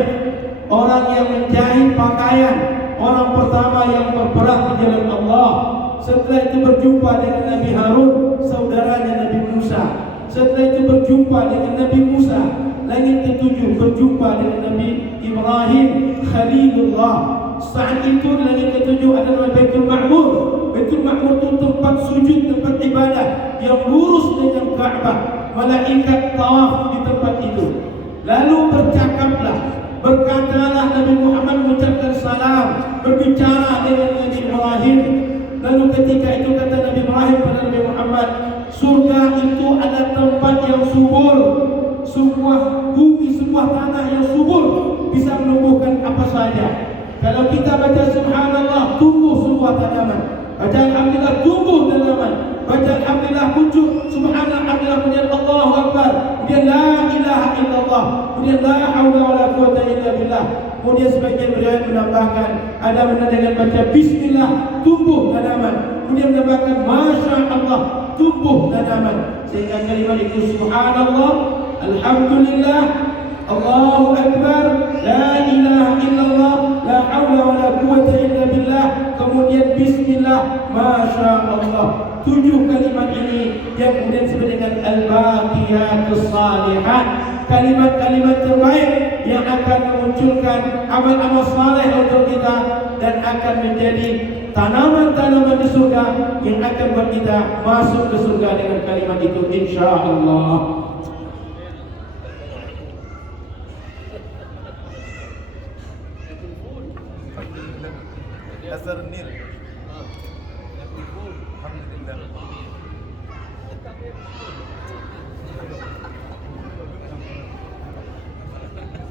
orang yang menjahit pakaian, orang pertama yang berperang di jalan Allah. Setelah itu berjumpa dengan Nabi Harun, saudaranya Nabi Musa. Setelah itu berjumpa dengan Nabi Musa. Langit ke-7 berjumpa dengan Nabi Ibrahim Khalilullah. Saat itu langit ke-7 adalah Baitul Ma'mur. Baitul Ma'mur itu tempat sujud, tempat ibadah yang lurus dengan Ka'bah. Malaikat tawaf di tempat itu. Lalu bercakaplah, berkatalah Nabi Muhammad mengucapkan salam, berbicara dengan Nabi Ibrahim. Lalu ketika itu kata Nabi Ibrahim kepada Nabi Muhammad, surga itu ada tempat yang subur, sebuah bumi, sebuah tanah yang subur, bisa menumbuhkan apa saja. Kalau kita baca subhanallah, tumbuh sebuah tanaman. Baca alhamdulillah, tumbuh tanaman. Baca alhamdulillah, muncul subhanallah, alhamdulillah, kemudian Allahu Akbar, kemudian la ilaha illallah, kemudian la haula wala quwwata illa billah. Kemudian sebagian riwayat menambahkan ada benar dengan baca bismillah, tumbuh tanaman. Kemudian menambahkan masya Allah, tumbuh tanaman. Sehingga kalimat itu subhanallah, alhamdulillah, Allahu Akbar, la ilaha illallah, la haula wala quwwata illa billah, kemudian bismillah, masya Allah. 7 kalimat ini yang kemudian disebut dengan al-baqiyatus shalihat, kalimat-kalimat terbaik yang akan memunculkan amal-amal saleh untuk kita dan akan menjadi tanaman-tanaman di surga yang akan buat kita masuk ke surga dengan kalimat itu insyaallah.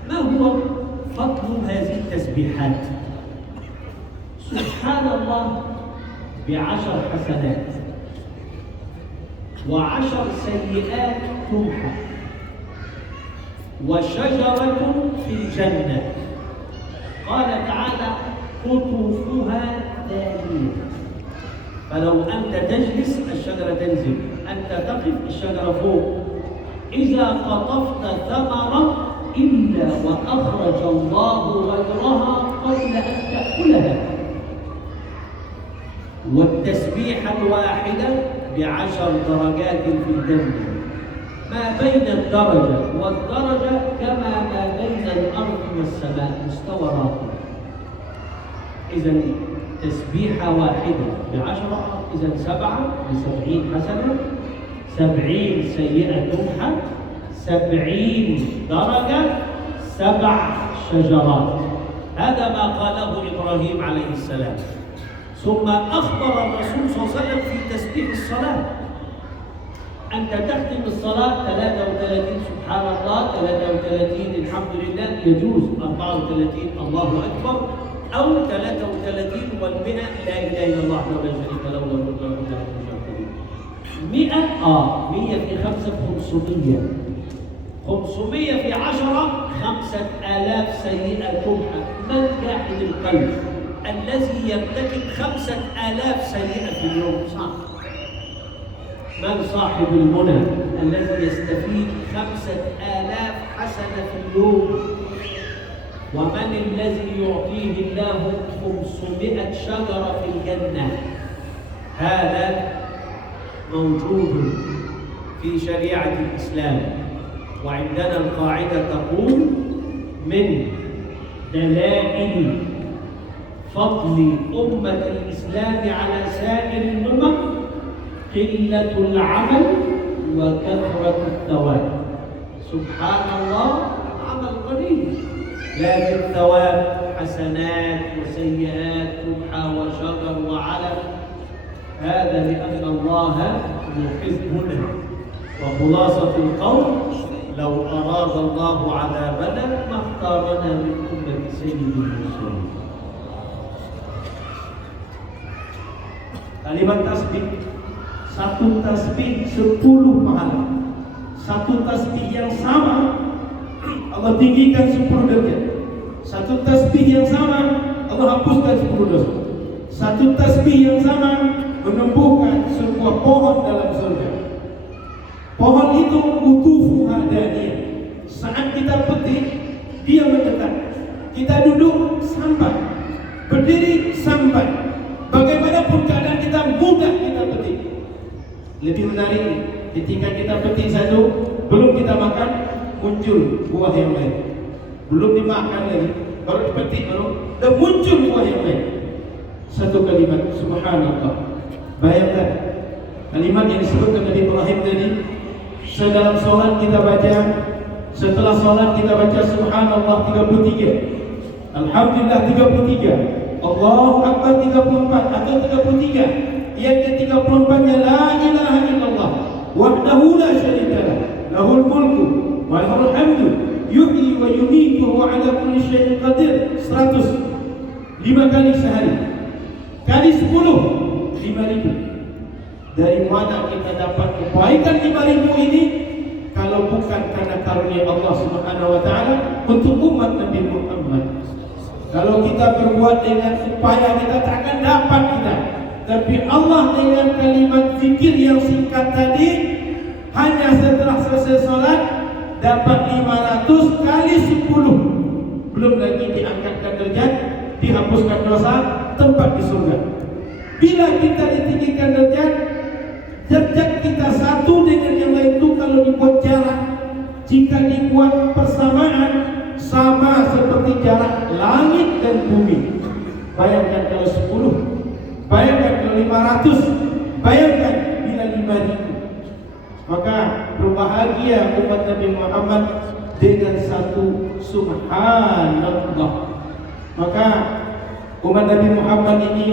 ما هو فضل هذه التسبيحات؟ سبحان الله ب10 حسنات و10 سيئات تمحى وشجرة في الجنة قال تعالى قطوفها دانية، فلو أنت تجلس الشجرة تنزل، أنت تقف الشجرة فوق. إذا قطفت ثمرة إلا وأخرج الله غيرها قبل أن تأكلها. والتسبيحة الواحدة ب10 درجات في الجنة، ما بين الدرجة والدرجة كما ما بين الأرض والسماء مستوى راقي. إذا تسبيحة واحدة ب10، إذا 7 ب70 حسنة، 70 سيئة تمحى، 70 درجة، 7 شجرات. هذا ما قاله إبراهيم عليه السلام. ثم أخبر الرسول صلى الله عليه وسلم في تسبيح الصلاة. أنت تختم الصلاة 33 سبحان الله، 33 الحمد لله، يجوز 34 الله أكبر، أو 33 وال100 لا إله إلا الله وحده لا شريك له له الملك وله الحمد. 100 100 في 5 500. 500 في 10 5000 سيئة تمحى. من جاحد القلب الذي يرتكب 5000 سيئة في اليوم؟ صعب. من صاحب المنى الذي يستفيد 5000 حسنة في اليوم؟ ومن الذي يعطيه الله 500 شجرة في الجنة؟ هذا موجود في شريعة الإسلام. وعندنا القاعدة تقول: من دلائل فضل أمة الإسلام على سائر الأمم قلة العمل وكثرة الثواب. سبحان الله، عمل قليل لكن ثواب حسنات وسيئات تمحى وشجر وعلم. هذا لأن الله يحبنا. وخلاصة القول: لو أراد الله عذابنا ما اختارنا من أمة سيد المرسلين. Kalimat tasbih, satu tasbih 10 pahala. Satu tasbih yang sama Allah tinggikan 10 derajat. Satu tasbih yang sama Allah hapuskan 10 dosa. Satu tasbih yang sama menumbuhkan sebuah pohon dalam surga. Pohon itu kutufuha daniyah. Saat kita petik, dia mendekat. Kita duduk sampai, berdiri sampai. Bagaimanapun keadaan kita mudah kita petik. Lebih menarik ketika kita petik satu, belum kita makan, muncul buah yang lain. Belum dimakan lagi, baru dipetik baru, dan muncul buah yang lain. Satu kalimat, subhanallah. Bayangkan kalimat yang disebutkan Nabi Ibrahim tadi. Sedalam sholat kita baca, setelah sholat kita baca subhanallah 33, alhamdulillah 33, Allahu Akbar 34 atau 33. Yang ke-34-nya la ilaha illallah wahdahu la syarika lah, lahul mulku wa lahul hamdu yuhyi wa yumiitu wa ala kulli syai'in qadir. 100 5 kali sehari. Kali 10 5.000. Dari mana kita dapat kebaikan 5.000 ini kalau bukan karena karunia Allah Subhanahu wa taala untuk umat Nabi Muhammad. Kalau kita berbuat dengan upaya kita tak akan dapat kita. Tapi Allah dengan kalimat zikir yang singkat tadi, hanya setelah selesai salat dapat 500 kali 10. Belum lagi diangkatkan derajat, dihapuskan dosa, tempat di surga. Bila kita ditinggikan derajat kita satu dengan yang lain itu kalau dibuat jarak, jika dibuat persamaan sama seperti jarak langit dan bumi. Bayangkan kalau 10, bayangkan kalau 500, bayangkan bila 5.000. Maka berbahagia umat Nabi Muhammad dengan satu subhanallah. Maka umat Nabi Muhammad ini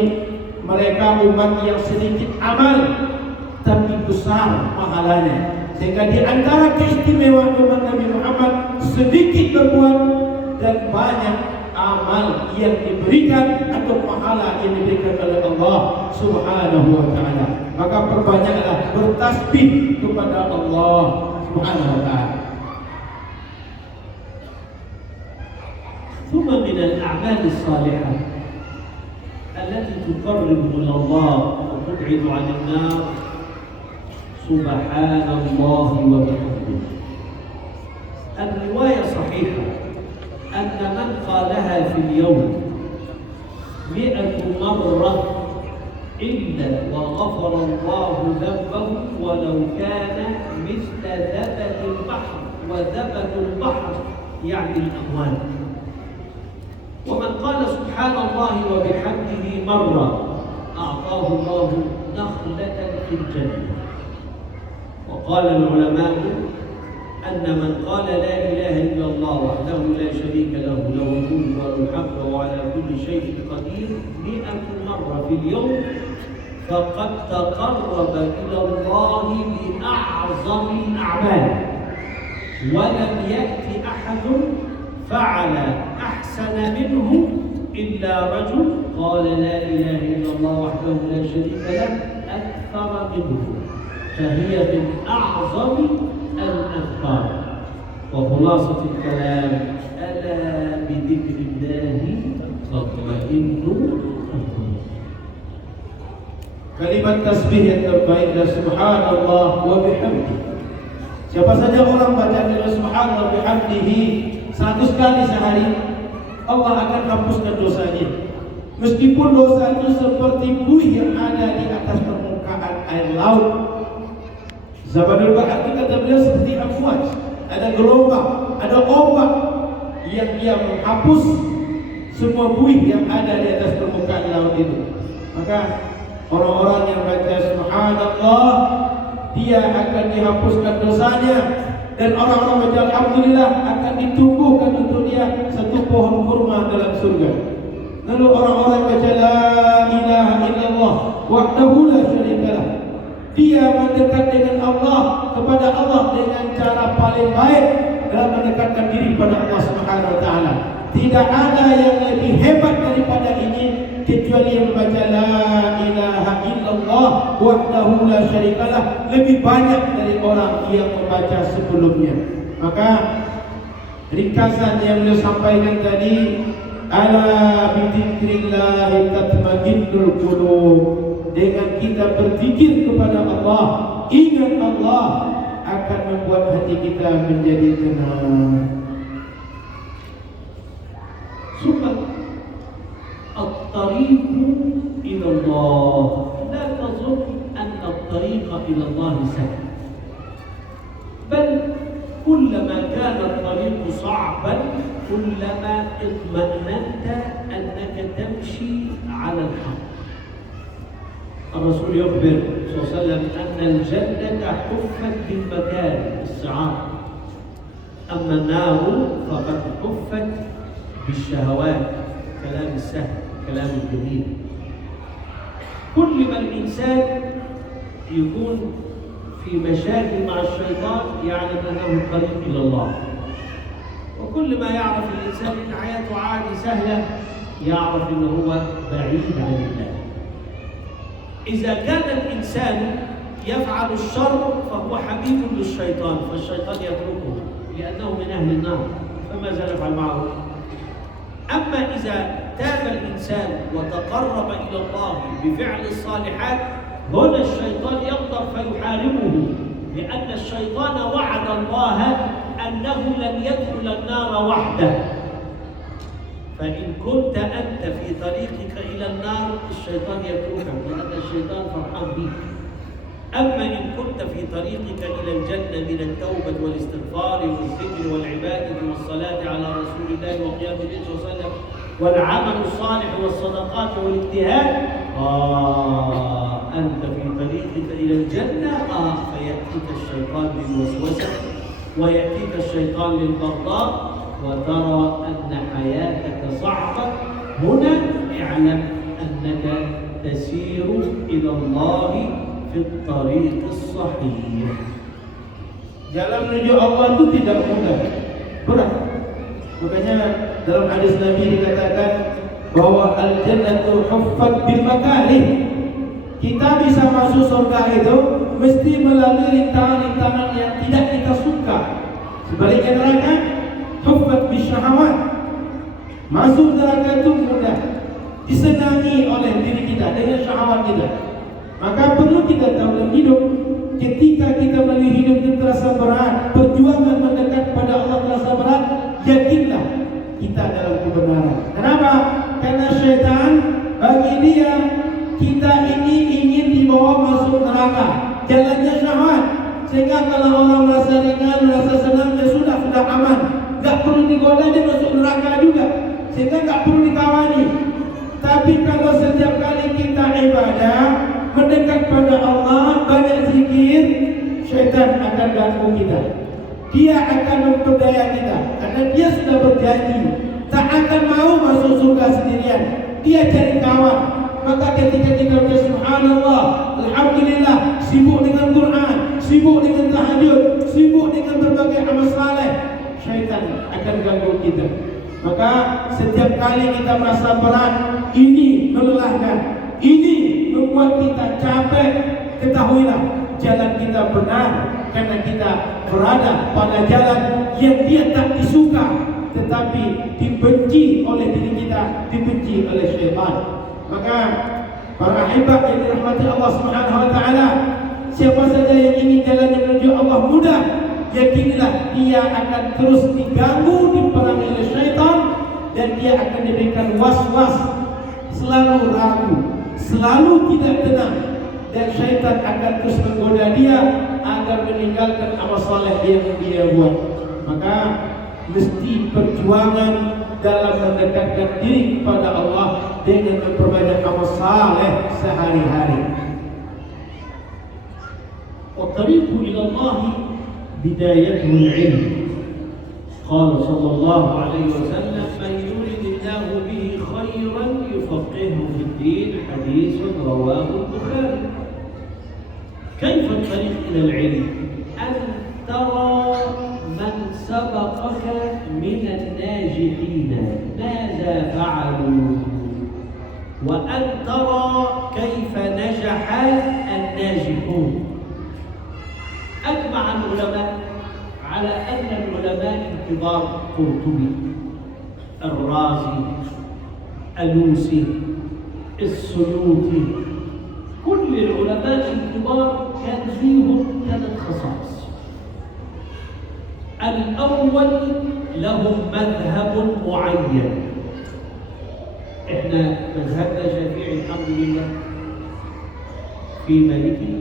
mereka umat yang sedikit amal tapi besar pahalanya. Sehingga di antara keistimewaan umat Nabi Muhammad sedikit berbuat dan banyak amal yang diberikan atau pahala yang diberikan oleh Allah Subhanahu wa taala. Maka perbanyaklah bertasbih kepada Allah Subhanahu wa taala. ثم من الأعمال الصالحة التي تقرب إلى الله وتبعد عن النار سبحان الله وبحمده. الرواية صحيحة أن من قالها في اليوم 100 مرة إلا وغفر الله ذنبه ولو كان مثل زبد البحر، وزبد البحر يعني الأموال. ومن قال سبحان الله وبحمده مرة أعطاه الله نخلة في الجنة. وقال العلماء أن من قال لا إله إلا الله وحده لا شريك له له الملك وله الحمد وعلى كل شيء قدير 100 مرة في اليوم فقد تقرب إلى الله بأعظم الأعمال. ولم يأتي أحد فعل أحسن منه إلا رجل قال لا إله إلا الله وحده لا شريك له أكثر منه، فهي من أعظم الأذكار. وخلاصة الكلام: ألا بذكر الله تطمئن القلوب. Kalimat tasbih yang terbaik adalah subhanallah wa bihamdi. Siapa saja orang baca subhanallah wa bihamdihi 100 kali sehari, Allah akan hapuskan dosanya. Meskipun dosa itu seperti buih yang ada di atas permukaan air laut. Zabadul Bahar itu kata beliau seperti amwaj, ada gelombang, ada ombak yang dia menghapus semua buih yang ada di atas permukaan laut itu. Maka orang-orang yang baca subhanallah, dia akan dihapuskan dosanya, dan orang-orang baca alhamdulillah akan ditumbuhkan untuk dia satu pohon kurma dalam surga. Lalu orang-orang baca la ilaha illallah wahdahu la syarikalah, dia mendekat dengan Allah, kepada Allah dengan cara paling baik dalam mendekatkan diri pada Allah Subhanahu wa taala. Tidak ada yang lebih hebat daripada ini kecuali yang membaca la ilaha illallah wahdahu la syarikalah lebih banyak dari orang yang membaca sebelumnya. Maka ringkasan yang beliau sampaikan tadi, ala bidzikrillah tatma'innul qulub, dengan kita berzikir kepada Allah, ingat Allah, akan membuat hati kita menjadi tenang. Summa at-tariqu ila Allah, la tazun anna at-tariqa ila Allah sahl, bal kullama kana at-tariqu صعبا كلما اطمأننت أنك تمشي على الحق. الرسول يخبر صلى الله عليه وسلم أن الجنة حفت بالمكاره الصعاب، أما النار فقد حفت بالشهوات، كلام السهل، كلام الجميل. كل ما الإنسان يكون في مشاكل مع الشيطان يعلم أنه الطريق إلى الله، وكل ما يعرف الإنسان أن حياته عادي سهلة يعرف أنه هو بعيد عن الله. إذا كان الإنسان يفعل الشر فهو حبيب للشيطان، فالشيطان يتركه لأنه من أهل النار، فماذا نفعل معه؟ أما إذا تاب الإنسان وتقرب إلى الله بفعل الصالحات، هنا الشيطان يقدر فيحاربه، لأن الشيطان وعد الله أنه لن يدخل النار وحده. فإن كنت أنت في طريقك إلى النار الشيطان يتركك، لأن الشيطان فرحان بك. أما إن كنت في طريقك إلى الجنة من التوبة والاستغفار والذكر والعبادة والصلاة على رسول الله وقيام الليل صلى الله عليه وسلم والعمل الصالح والصدقات والاجتهاد، أنت في طريقك إلى الجنة، فيأتيك الشيطان بالوسوسة ويأتيك الشيطان للبغضاء وترى أن حياتك صعبة. هنا اعلم أنك تسير إلى الله في الطريق الصحيح. Jalan menuju Allah itu tidak mudah, berat. Makanya dalam hadis Nabi dikatakan bahwa al-jannatu huffat bil makarih. Kita bisa masuk surga itu mesti melalui rintangan-rintangan yang tidak kita suka. Sebaliknya neraka huffat bis syahawat. Masuk neraka itu mudah, disenangi oleh diri kita dengan syahwat kita. Maka perlu kita tahu dalam hidup, ketika kita melalui hidup itu terasa berat, perjuangan mendekat pada Allah terasa berat, yakinlah kita dalam kebenaran. Kenapa? Karena syaitan bagi dia kita ini ingin dibawa masuk neraka, jalannya syahwat. Sehingga kalau orang merasa ringan, merasa senang, dia sudah aman, tak perlu digoda, dia masuk neraka juga, sehingga tak perlu dikawani. Tapi kalau setiap kali kita ibadah, mendekat pada Allah, banyak zikir, syaitan akan ganggu kita. Dia akan memperdaya kita, karena dia sudah berjanji tak akan mau masuk surga sendirian. Dia cari kawan. Maka ketika kita baca subhanallah, alhamdulillah, sibuk dengan Quran, sibuk dengan tahajud, sibuk dengan berbagai amal saleh, syaitan akan ganggu kita. Maka setiap kali kita merasa berat, ini melelahkan, ini membuat kita capek, ketahuilah jalan kita benar, karena kita berada pada jalan yang dia tak disuka, tetapi dibenci oleh diri kita, dibenci oleh syaitan. Maka Para ahibah yang dirahmati Allah Subhanahu wa taala, siapa saja yang ingin jalan menuju Allah mudah, yakinilah dia akan terus diganggu, diperangi oleh syaitan, dan dia akan diberikan was-was, selalu ragu, selalu tidak tenang, dan syaitan akan terus menggoda dia agar meninggalkan amal saleh yang dia buat. Maka mesti perjuangan dalam mendekatkan diri kepada Allah dengan memperbanyak amal saleh sehari-hari. والطريق إلى الله بدايته العلم. قال صلى الله عليه وسلم: من يرد الله به خيرا يفقهه في الدين. حديث رواه البخاري. كيف الطريق إلى العلم؟ أن ترى من سبقك من الناجحين ماذا فعلوا، وأن ترى كيف نجح الناجحون. أجمع العلماء على أن العلماء الكبار قرطبي، الرازي، الوسي، السيوطي، كل العلماء الكبار كان فيهم 3 خصائص. الأول لهم مذهب معين. إحنا مذهبنا شافعي الحمد لله، في مالكي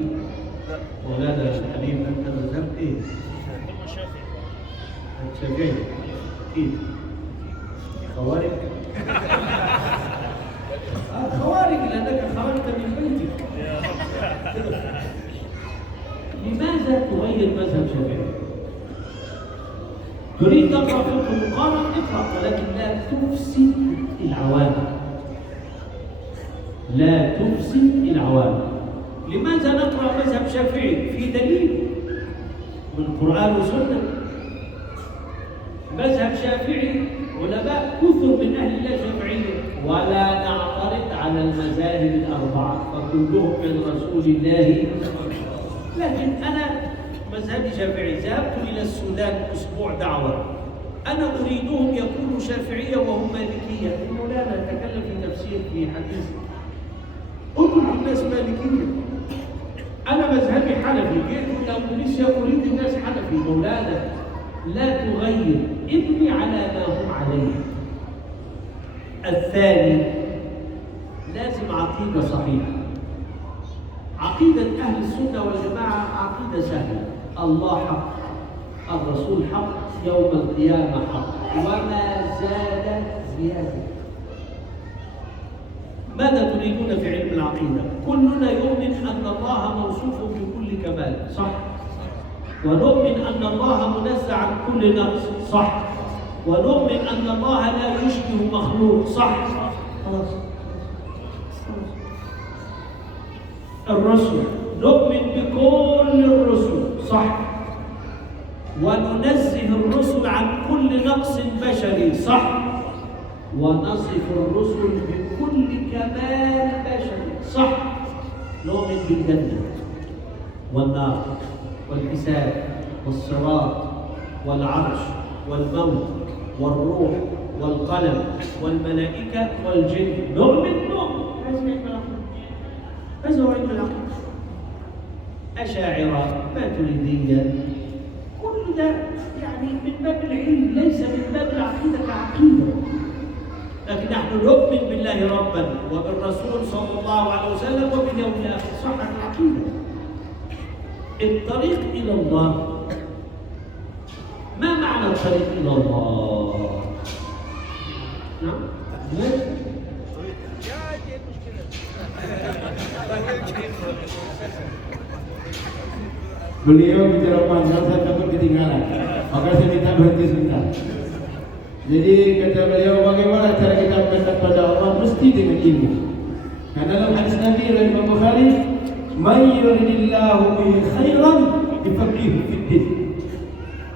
مولانا الحبيب. أنت مذهب إيه؟ شافعي. إيه؟ خوارج؟ خوارج لأنك خرجت من بيتك. لماذا تغير مذهب شافعي؟ تريد تقرأ فقه المقارن، اقرأ، ولكن لا تفسد العوام. لا تفسد العوام. لماذا نقرأ مذهب شافعي؟ في دليل من القرآن والسنة. مذهب شافعي علماء كثر من أهل الله شافعية، ولا نعترض على المذاهب الأربعة فكلهم من رسول الله. لكن أنا مذهبي شافعي. ذهبت إلى السودان أسبوع دعوة، أنا أريدهم يكونوا شافعية وهم مالكية. مولانا تكلم في تفسير في حديث، اترك الناس مالكية. أنا مذهبي حنفي، جيت من أندونيسيا أريد الناس حنفي. مولانا لا تغير، ابني على ما هم عليه. الثاني لازم عقيدة صحيحة. عقيدة أهل السنة والجماعة عقيدة سهلة: الله حق، الرسول حق، يوم القيامة حق، وما زاد زيادة. ماذا تريدون في علم العقيدة؟ كلنا يؤمن أن الله موصوف بكل كمال، صح؟ ونؤمن أن الله منزه عن كل نقص، صح؟ ونؤمن أن الله لا يشبه مخلوق، صح؟ خلاص. الرسل نؤمن بكل الرسل، صح؟ وننزه الرسل عن كل نقص بشري، صح؟ ونصف الرسل بكل كمال بشري، صح؟ نؤمن بالجنة والنار والحساب والصراط والعرش والموت والروح والقلم والملائكة والجن. نؤمن. هذا هو علم العقيدة. أشاعرة، ماتريدية، كل ده يعني من باب العلم، ليس من باب العقيدة كعقيدة. لكن نحن نؤمن بالله ربا وبالرسول صلى الله عليه وسلم وباليوم الآخر. صحة العقيدة. الطريق إلى الله، ما معنى الطريق إلى الله؟ نعم؟ Beliau bicara panjang, saya takut ketinggalan. Maka saya minta berhenti sebentar. Jadi kata beliau, bagaimana cara kita mendekat pada Allah? Mesti dengan ilmu. Karena dalam hadis Nabi dari Imam Bukhari, "Man yuridillahu bihi khairan yufaqihuhu fid din."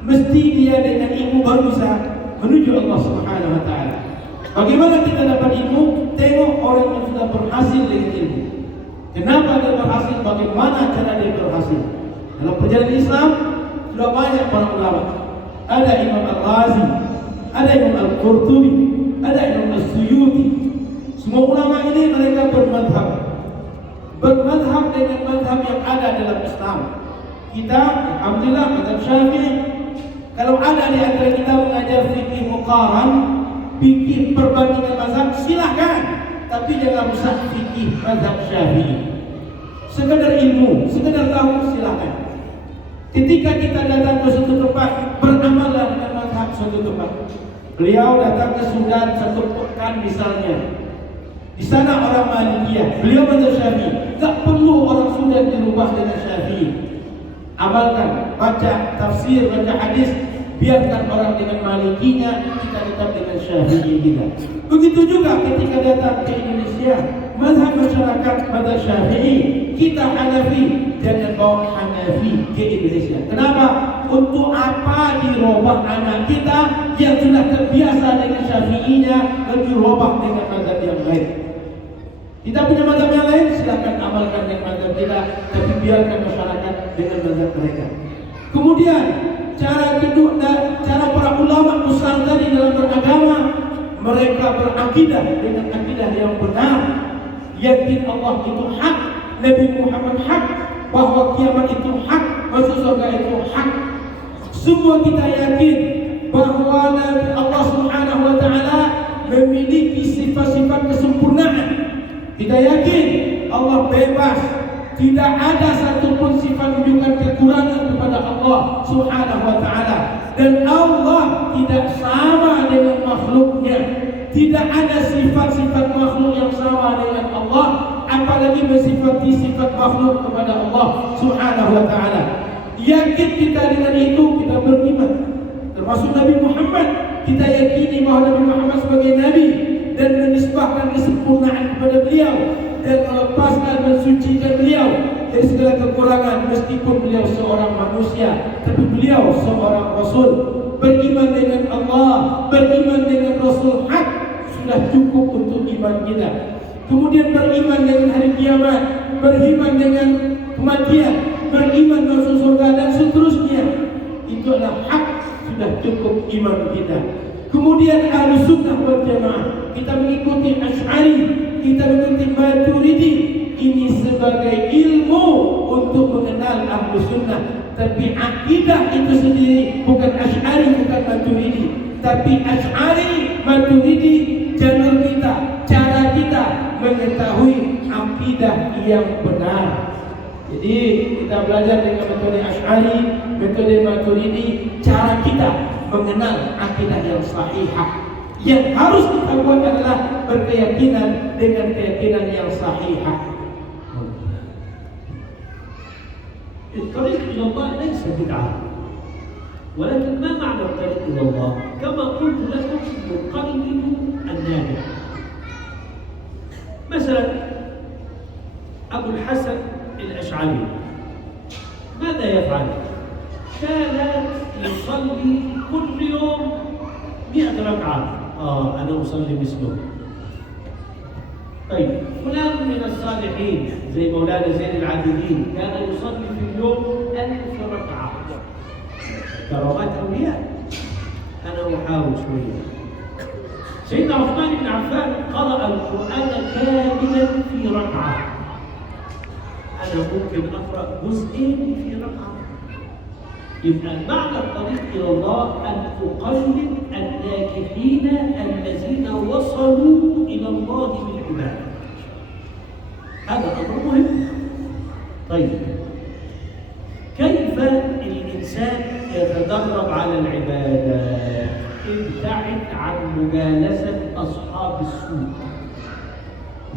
Mesti dia dengan ilmu baru bisa menuju Allah Subhanahu wa taala. Bagaimana kita dapat ilmu? Tengok orang yang sudah berhasil dengan ilmu. Kenapa dia berhasil? Bagaimana cara dia berhasil? Dalam perjalanan Islam sudah banyak para ulama. Ada Imam Al-Razi, ada Imam Al-Qurtubi, ada Imam Al-Suyuti. Semua ulama ini mereka bermadhab. bermadhab dengan madhab yang ada dalam Islam. Kita, alhamdulillah, madhab Syafi'i. Kalau ada di antara kita mengajar fikih muqaran, fikih perbandingan mazhab, silahkan. Tapi jangan rusak fikih mazhab Syafi'i. Sekedar ilmu, sekedar tahu, silahkan. Ketika kita datang ke suatu tempat, beramallah dengan mazhab suatu tempat. Beliau datang ke Sudan satu pekan misalnya. Di sana orang Malikiyah, beliau mazhab Syafi'i. Tak perlu orang Sudan dirubah dengan Syafi'i. Amalkan, baca tafsir, baca hadis, biarkan orang dengan Malikinya, kita tetap dengan Syafi'i kita. Begitu juga ketika datang ke Indonesia, mazhab masyarakat mazhab Syafi'i, kita Hanafi, jangan bawa Hanafi ke Indonesia. Kenapa? Untuk apa dirubah anak kita yang sudah terbiasa dengan Syafi'inya dan dirubah dengan mazhab yang lain? Kita punya mazhab yang lain, silakan amalkan dengan mazhab kita, tapi biarkan masyarakat dengan mazhab mereka. Kemudian cara kedua, cara para ulama besar tadi dalam beragama, mereka berakidah dengan akidah yang benar, yakin Allah itu hak, Nabi Muhammad hak, bahwa kiamat itu hak, masuk surga itu hak. Semua kita yakin bahwa Nabi Allah Subhanahu wa taala memiliki sifat-sifat kesempurnaan. Kita yakin Allah bebas, tidak ada satupun sifat menunjukkan kekurangan kepada Allah Subhanahu wa taala, dan Allah tidak sama dengan makhluknya. Tidak ada sifat-sifat makhluk yang sama dengan Allah, apalagi mensifati sifat makhluk kepada Allah Subhanahu wa taala. Yakin kita dengan itu, kita beriman. Termasuk Nabi Muhammad, kita yakini bahwa Nabi Muhammad sebagai nabi dan menisbahkan kesempurnaan kepada beliau dan melepaskan, mensucikan beliau dari segala kekurangan, meskipun beliau seorang manusia, tapi beliau seorang rasul. Beriman dengan Allah, beriman dengan Rasul hak, sudah cukup untuk iman kita. Kemudian beriman dengan hari kiamat, beriman dengan kematian, beriman dengan surga dan seterusnya. Itu adalah hak, sudah cukup iman kita. Kemudian Ahlus Sunnah wal Jamaah, kita mengikuti Asy'ari, kita mengikuti Maturidi. Ini sebagai ilmu untuk mengenal Ahlus Sunnah. Tapi akidah itu sendiri bukan Asy'ari, bukan Maturidi. Tapi Asy'ari, Maturidi, jalur kita, cara kita mengetahui akidah yang benar. Jadi kita belajar dengan metode Asy'ari, metode Maturidi, cara kita mengenal akidah yang sahihah. Yang harus kita buat adalah berkeyakinan dengan keyakinan yang sahihah. الطريق إلى الله ليس بدعة، ولكن ما معنى الطريق إلى الله؟ كما قلت لكم يقلد الناجح. مثلا أبو الحسن الأشعري ماذا يفعل؟ كان يصلي كل يوم 100 ركعة. أنا أصلي مثله. طيب فلان من الصالحين زي مولانا زين العابدين كان يصلي في اليوم 1000 ركعة. كرامات أولياء. أنا أحاول شوية. سيدنا عثمان بن عفان قرأ القرآن كاملا في ركعة. أنا ممكن أقرأ جزئين في ركعة. يبقى معنى الطريق إلى الله أن تقلد الناجحين الذين وصلوا إلى الله بالعبادة. هذا أمر مهم. طيب كيف الإنسان يتدرب على العبادة؟ ابتعد عن مجالسة أصحاب السوء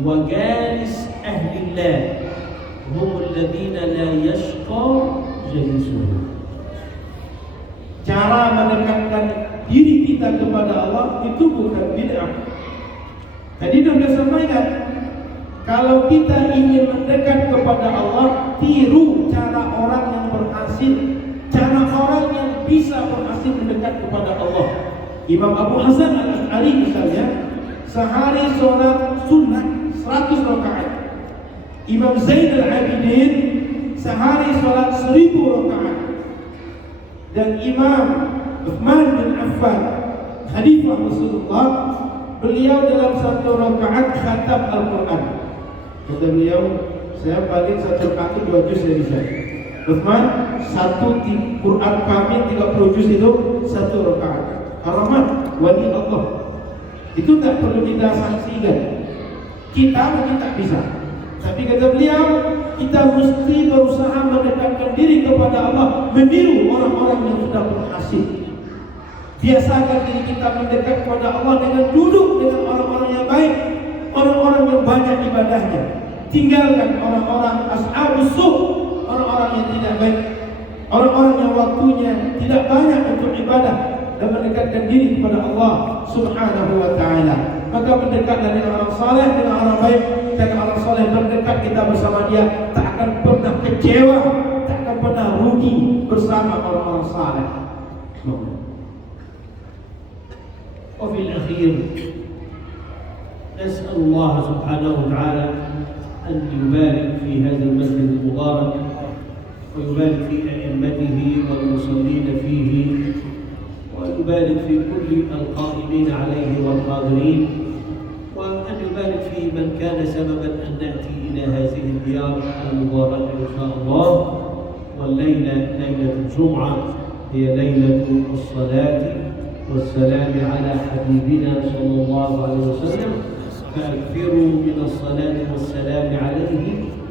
وجالس أهل الله، هم الذين لا يشقى جليسهم. Cara mendekatkan diri kita kepada Allah itu bukan bid'ah. Tadi sudah sampaikan, kalau kita ingin mendekat kepada Allah, tiru cara orang yang berhasil, cara orang yang bisa berhasil mendekat kepada Allah. Imam Abu Hasan al-Asy'ari misalnya, sehari sholat sunnah 100 rakaat. Imam Zain al-Abidin sehari sholat 1000 rakaat. Dan Imam Uthman bin Affan, Khalifah Rasulullah, beliau dalam satu rakaat khatam Al-Quran. Kata beliau, saya paling 1 rakaat itu 2 juz saya bisa. Uthman, 1 Quran kamil 30 juz itu 1 rakaat. Karamat wali Allah. Itu tak perlu kita saksikan. Kita mungkin tak bisa. Tapi kata beliau, kita mesti berusaha mendekatkan diri kepada Allah, meniru orang-orang yang sudah berhasil. Biasakan diri kita mendekat kepada Allah dengan duduk dengan orang-orang yang baik, orang-orang yang banyak ibadahnya. Tinggalkan orang-orang ashabus suh, orang-orang yang tidak baik, orang-orang yang waktunya tidak banyak untuk ibadah, dan mendekatkan diri kepada Allah Subhanahu wa ta'ala. Maka mendekatlah dengan orang saleh, dengan orang baik. Dan orang saleh berdekat, kita bersama dia tak akan pernah kecewa, tak akan pernah rugi bersama orang-orang saleh. وفي الأخير نسأل الله سبحانه وتعالى أن يبارك في هذا المسجد المبارك، ويبارك في أئمته والمصلين فيه، ويبارك في كل القائمين عليه والقادرين، وأن يبارك في من كان سببا أن نأتي إلى هذه الديار المباركة إن شاء الله. والليلة ليلة الجمعة هي ليلة الصلاة والسلام على حبيبنا صلى الله عليه وسلم، فأكثروا من الصلاة والسلام عليه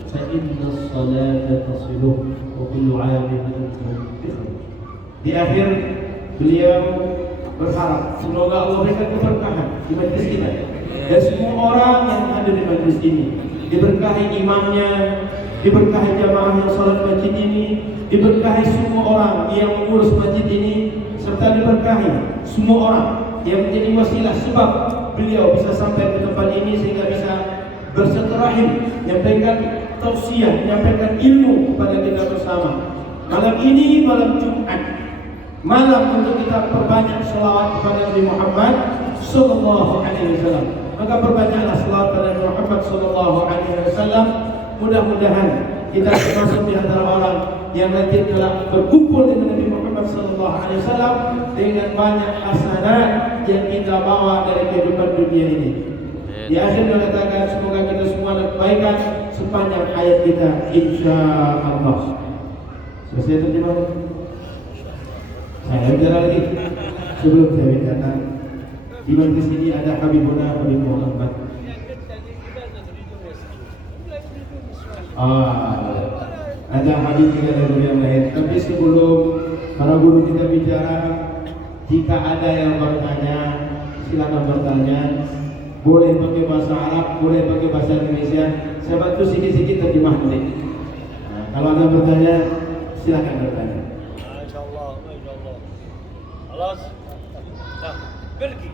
فإن الصلاة تصله، وكل عام وأنتم بخير. Di akhir beliau berharap semoga Allah berikan keberkahan di majlis kita dan semua orang yang ada di majlis ini, diberkahi imamnya, diberkahi jamaah yang salat masjid ini, diberkahi semua orang yang mengurus masjid ini, serta diberkahi semua orang yang menjadi wasilah sebab beliau bisa sampai ke tempat ini sehingga bisa bersilaturahim, menyampaikan tausiah, menyampaikan ilmu kepada kita bersama. Malam ini malam Jumat, malam untuk kita perbanyak selawat kepada Nabi Muhammad sallallahu alaihi wasallam. Maka perbanyaklah selawat kepada Nabi Muhammad sallallahu alaihi wasallam. Mudah-mudahan kita termasuk di antara orang yang nanti telah berkumpul dengan Nabi Muhammad sallallahu alaihi wasallam dengan banyak hasanat yang kita bawa dari kehidupan dunia ini. Di akhir mengatakan semoga kita semua dapat kebaikan sepanjang hayat kita insyaallah. Selesai terjemah. Saya bicara lagi. Sebelum saya bicara, di majlis ini ada Habibuna Habib Muhammad. Ada hadis kita dan guru yang lain. Tapi sebelum para guru kita bicara, jika ada yang bertanya, silakan bertanya. Boleh pakai bahasa Arab, boleh pakai bahasa Indonesia. Saya bantu sedikit-sedikit terjemah nanti. Kalau ada bertanya, silakan bertanya. Insyaallah, insyaallah. خلاص. Pergi.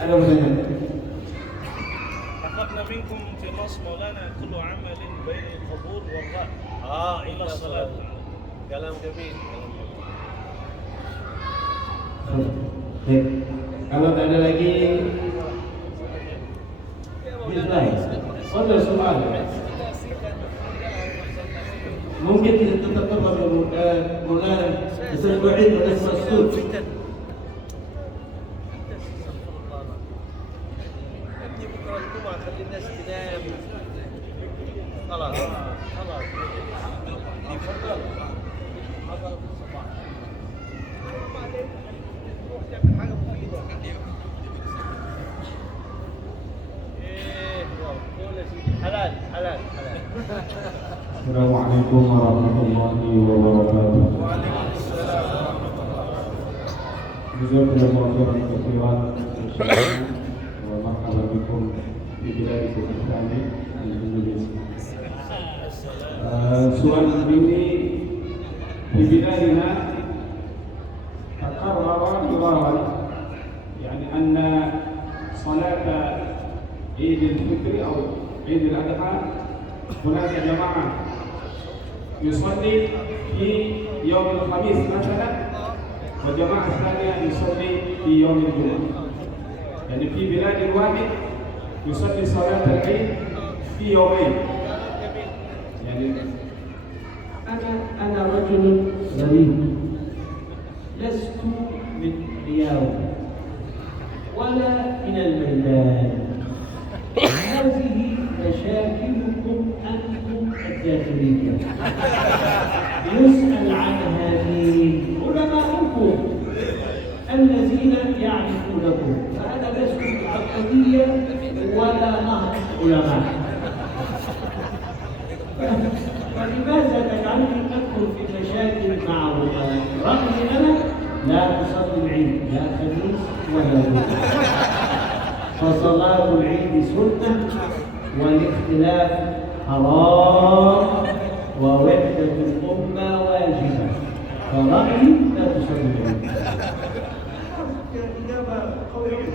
Ada bertanya? أخذنا منكم في نص مولانا كل عمل بين القبول والرأي إلى الصلاة. كلام جميل. Baik. Kalau tak ada lagi, bismillah. Ada soal? Mungkin kita tetap kepada Maulana Ustaz Wahid oleh Masud. خلاص خلاص حلال حلال حلال. Assalamualaikum warahmatullahi wabarakatuh. Jazakumullahu khairan katsiran. Wa marhaban bikum di biladikum kami di Indonesia. Surat ini di biladina تقرر مرارا يعني أن صلاة عيد الفطر أو عيد الأضحى هناك جماعة يصلي في يوم الخميس مثلا وجماعة ثانية يصلي في يوم الجمعة. يعني في بلاد واحد يصلي صلاة العيد في يومين. يعني أنا رجل غريب، لست من الرياض ولا من الميدان. هذه مشاكل الداخلية يسأل عنها مين؟ علماؤكم الذين يعرفونكم، فأنا لست عقدية ولا نهض علماء. فلماذا تجعلني أدخل في مشاكل مع علماء؟ رأيي أنا لا أصلي العيد لا خميس ولا جمعة، فصلاة العيد سنة والاختلاف حرام ووحدة الأمة واجبة، فرأيي لا تصلي العيد. إجابة قوية.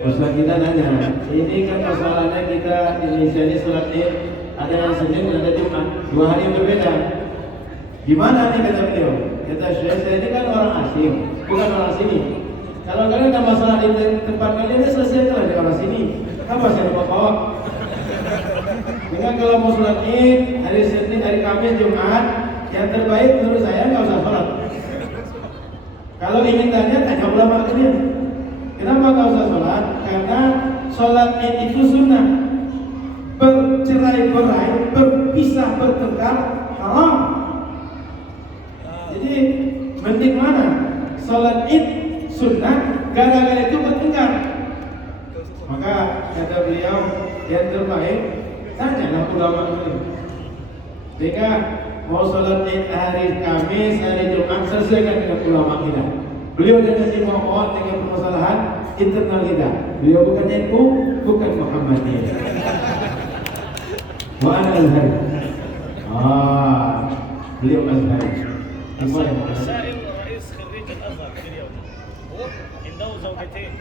Ustaz kita nanya, ini kan masalahnya kita Indonesia ini sholat Id ada yang Senin, ada Jumat, 2 hari yang berbeda. Gimana nih kata beliau? Kata saya ini kan orang asing, bukan orang sini. Kalau kalian ada masalah di tempat kalian, selesaikan di orang sini. Apa saya bawa? Dengan kalau mau sholat Id hari Senin, hari Kamis, Jumat, yang terbaik menurut saya nggak usah sholat. Kalau ingin tanya ulama kalian. Kenapa nggak usah sholat? Karena sholat Id itu sunnah. Bercerai-berai, berpisah, bertengkar haram. Jadi mending mana? Sholat Id sunnah, gara-gara itu bertengkar. Maka kata beliau yang terbaik, tanyalah ulama kalian. Sehingga mau sholat Id hari Kamis, hari Jumat, selesaikan dengan ulama kita. Beliau jangan dimohon dengan permasalahan internal kita. Beliau bukan NU, bukan Muhammadiyah. Wa ana Azhari. Beliau Azhari. سائل رئيس خريج الازهر في اليوم عنده زوجتين.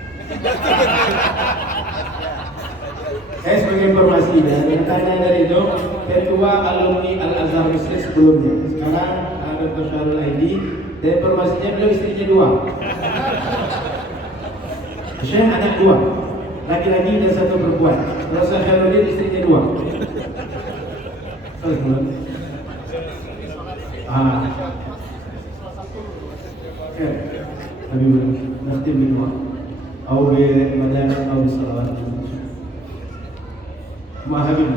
Saya sebagai informasi dan tanya dari itu, ketua alumni Al Azhar Mesir sebelumnya. Sekarang ada Dr. Syahrul Aidi. Dan informasinya beliau istrinya 2. Saya anak 2, laki-laki dan 1 perempuan. Kalau saya Syahrul istrinya 2. Habib nakhtim minhu أو بمدام أو بصلوات ما habib.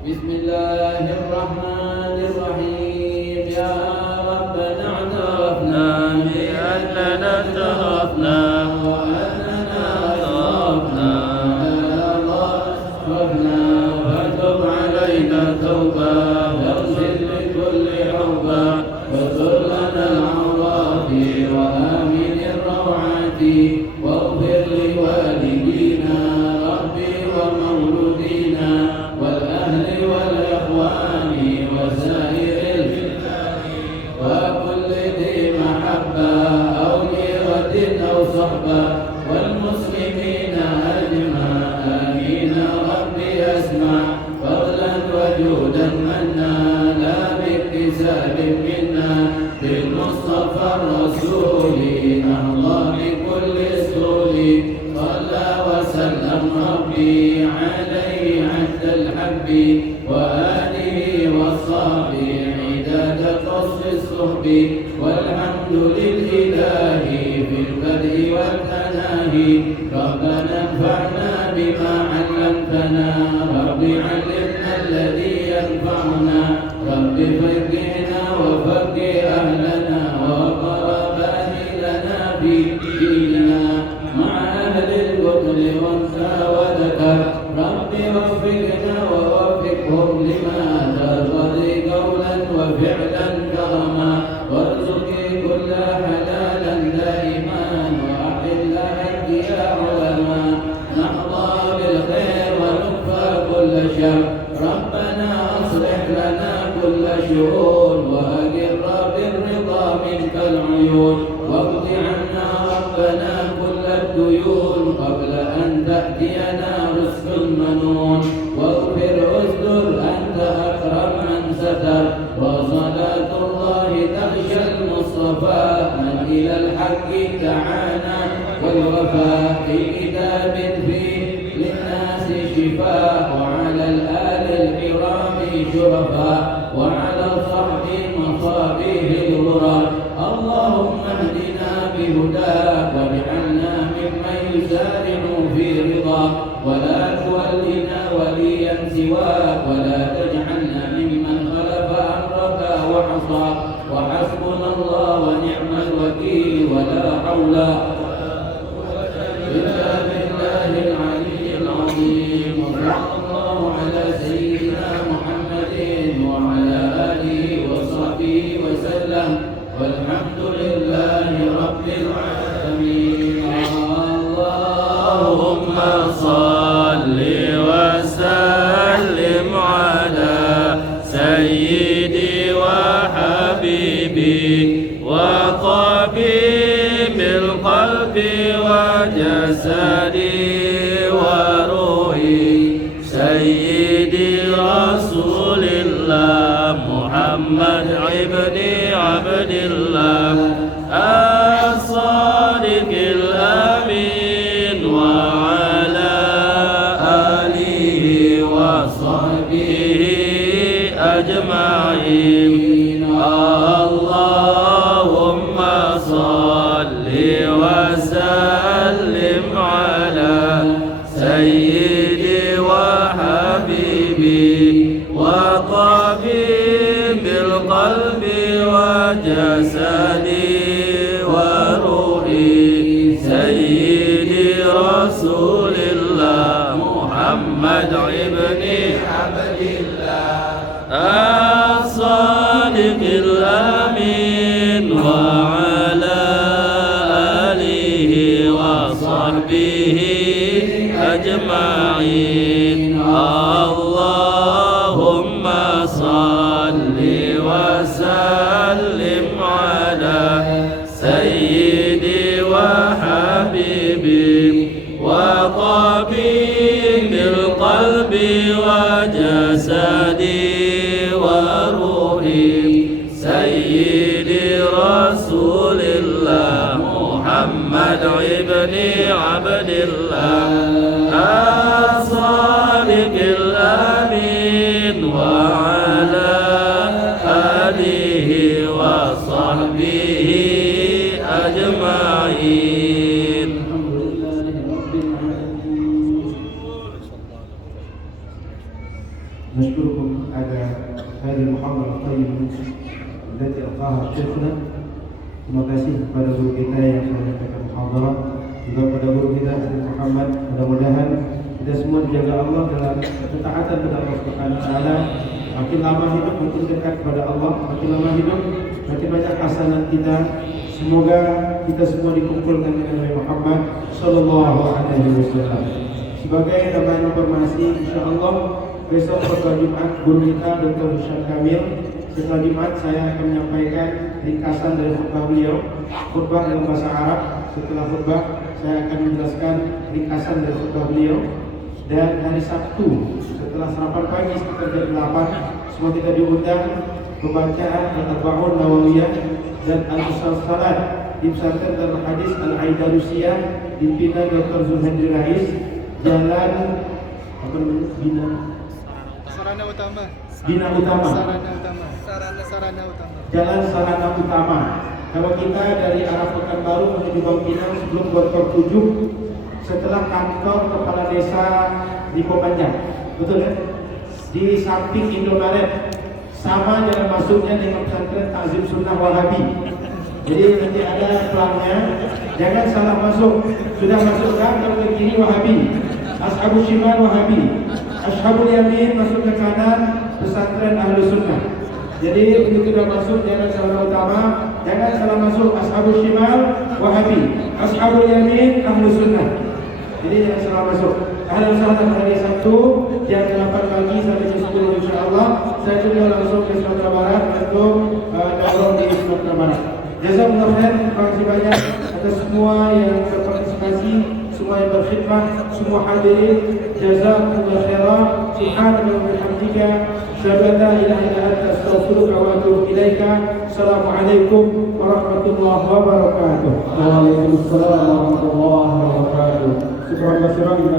Bismillahirrahmanirrahim. Ya Rabbana a'tafna bi'annana tarafna wa annana tarafna Allah wa tub alayna tawba waghfir li kulli awba wa ghfir lana al-awrati wa amin ar-rawati waghfir li walidina rabbi wa mawludina wal ahli wal ikhwani wa sa'iril وكل ذي محبة أو غيرة أو صحبة والمسلمين أجمعين ربي أسمع فضلا وجودا منا لا باكتساب منا بالمصطفى الرسول نهضى بكل سهول صلى وسلم ربي عليه عد الحب وآله وصحبه عداد قصر الصحب والحمد لله في البدء والتناهي ربنا انفعنا بما علمتنا رب علمنا الذي ينفعنا رب فقهنا وفقه أهلنا وقربان لنا في ديننا مع أهل البطل وانثى وذكر رب وفقنا ووفقهم لما ترضي قولا وفعلا كرما وارزقي كل حلالا دائما وأحل حج يا علما نحظى بالخير ونكفى كل شر ربنا أصلح لنا كل شؤون وأقر بالرضا منك العيون واقض عنا ربنا كل الديون قبل أن تأتينا رزق منون واغفر استر أنت أكرم من ستر وصلاة الله تغشى المسلمين والوفاء من إلى الحق دعانا والوفاء في كتاب فيه للناس شفاء وعلى الآل الكرام شرفاء وعلى الصحب مصابيح الغرى اللهم اهدنا بهداك واجعلنا ممن يسارع في رضاك ولا تولنا وليا سواك ولا تجعلنا ممن خلف أمرك وعصاك وحسبنا الله ونعم الوكيل ولا حول إلا بالله العلي العظيم وصلى الله على سيدنا محمد وعلى آله وصحبه وسلم والحمد لله رب العالمين اللهم صل وسلم على سيدي وحبيبي وطبيب القلب وجسدي وروحي سيدي رسول الله محمد ابن عبد الله الصادق الأمين وعلى آله وصحبه أجمعين اللهم صل وسلم على سيدي وحبيبي وطبيب القلب وجسدي وروحي سيدي رسول الله محمد ابن عبد الله الصادق الأمين وعلى آله وصحبه أجمعين اللهم صل وسلم على سيدي وحبيبي وطبيب القلب وجسدي وروحي سيدي رسول الله محمد ابن عبد الله الصادق الأمين وعلى آله وصحبه أجمعين الحمد لله رب العالمين. نشكركم على هذه المحاضرة الطيبة التي ألقاها شيخنا. Terima kasih kepada guru kita yang sudah menyampaikan muhadarah, juga kepada guru kita Syekh Muhammad. Mudah-mudahan kita semua dijaga Allah dalam ketaatan kepada Allah Subhanahu wa taala. Makin lama hidup makin dekat kepada Allah, makin lama hidup makin banyak hasanat kita. Semoga kita semua dikumpulkan dengan Nabi Muhammad sallallahu alaihi wasallam. Sebagai tambahan informasi, insyaallah besok pada Jumat guru kita Dr. Husyam Kamil. Setelah Jumat saya akan menyampaikan ringkasan dari khutbah beliau, khutbah dalam bahasa Arab. Setelah khutbah saya akan menjelaskan ringkasan dari khutbah beliau. Dan hari Sabtu setelah sarapan pagi sekitar jam 8 semua kita diundang pembacaan Al-Arba'un Nawawiyah dan Al-Musalsalat di pesantren Darul Hadis Al-Aidarusiyah pimpinan Dr. Zulhadri Rais, Jalan apa namanya? Sarana Utama. Bina Utama. Sarana Utama. Jalan Sarana Utama. Kalau kita dari arah Pekanbaru menuju Bangkinang sebelum Gontor 7, setelah kantor kepala desa di Popanjang, betul ya? Di samping Indomaret, sama jalan masuknya dengan pesantren Ta'zim Sunnah Wahabi. Jadi nanti ada pelangnya, jangan salah masuk. Sudah masuk kan kalau ke kiri Wahabi, Ashabul Shimal Wahabi, Ashabul Yamin masuk ke kanan pesantren Ahlus Sunnah. Jadi begitu sudah masuk jalan Sarana Utama, jangan salah masuk Ashabul Shimal Wahabi, Ashabul Yamin Ahlus Sunnah. Jadi jangan salah masuk. Ahlan sahlan hari Sabtu jam 8 pagi sampai jam 10 insyaallah. Saya juga langsung ke Sumatera Barat untuk daurah di Sumatera Barat. Jazakumullah khair, terima kasih banyak atas semua yang berpartisipasi, semua yang berkhidmat, semua hadirin. Jazakumullah khairan. Subhanaka wa bihamdika, asyhadu an la ilaha illa anta, astaghfiruka wa atubu ilaika. Assalamualaikum warahmatullahi warahmatullahi wabarakatuh. Waalaikumsalam warahmatullahi wabarakatuh. Syukran kasiran.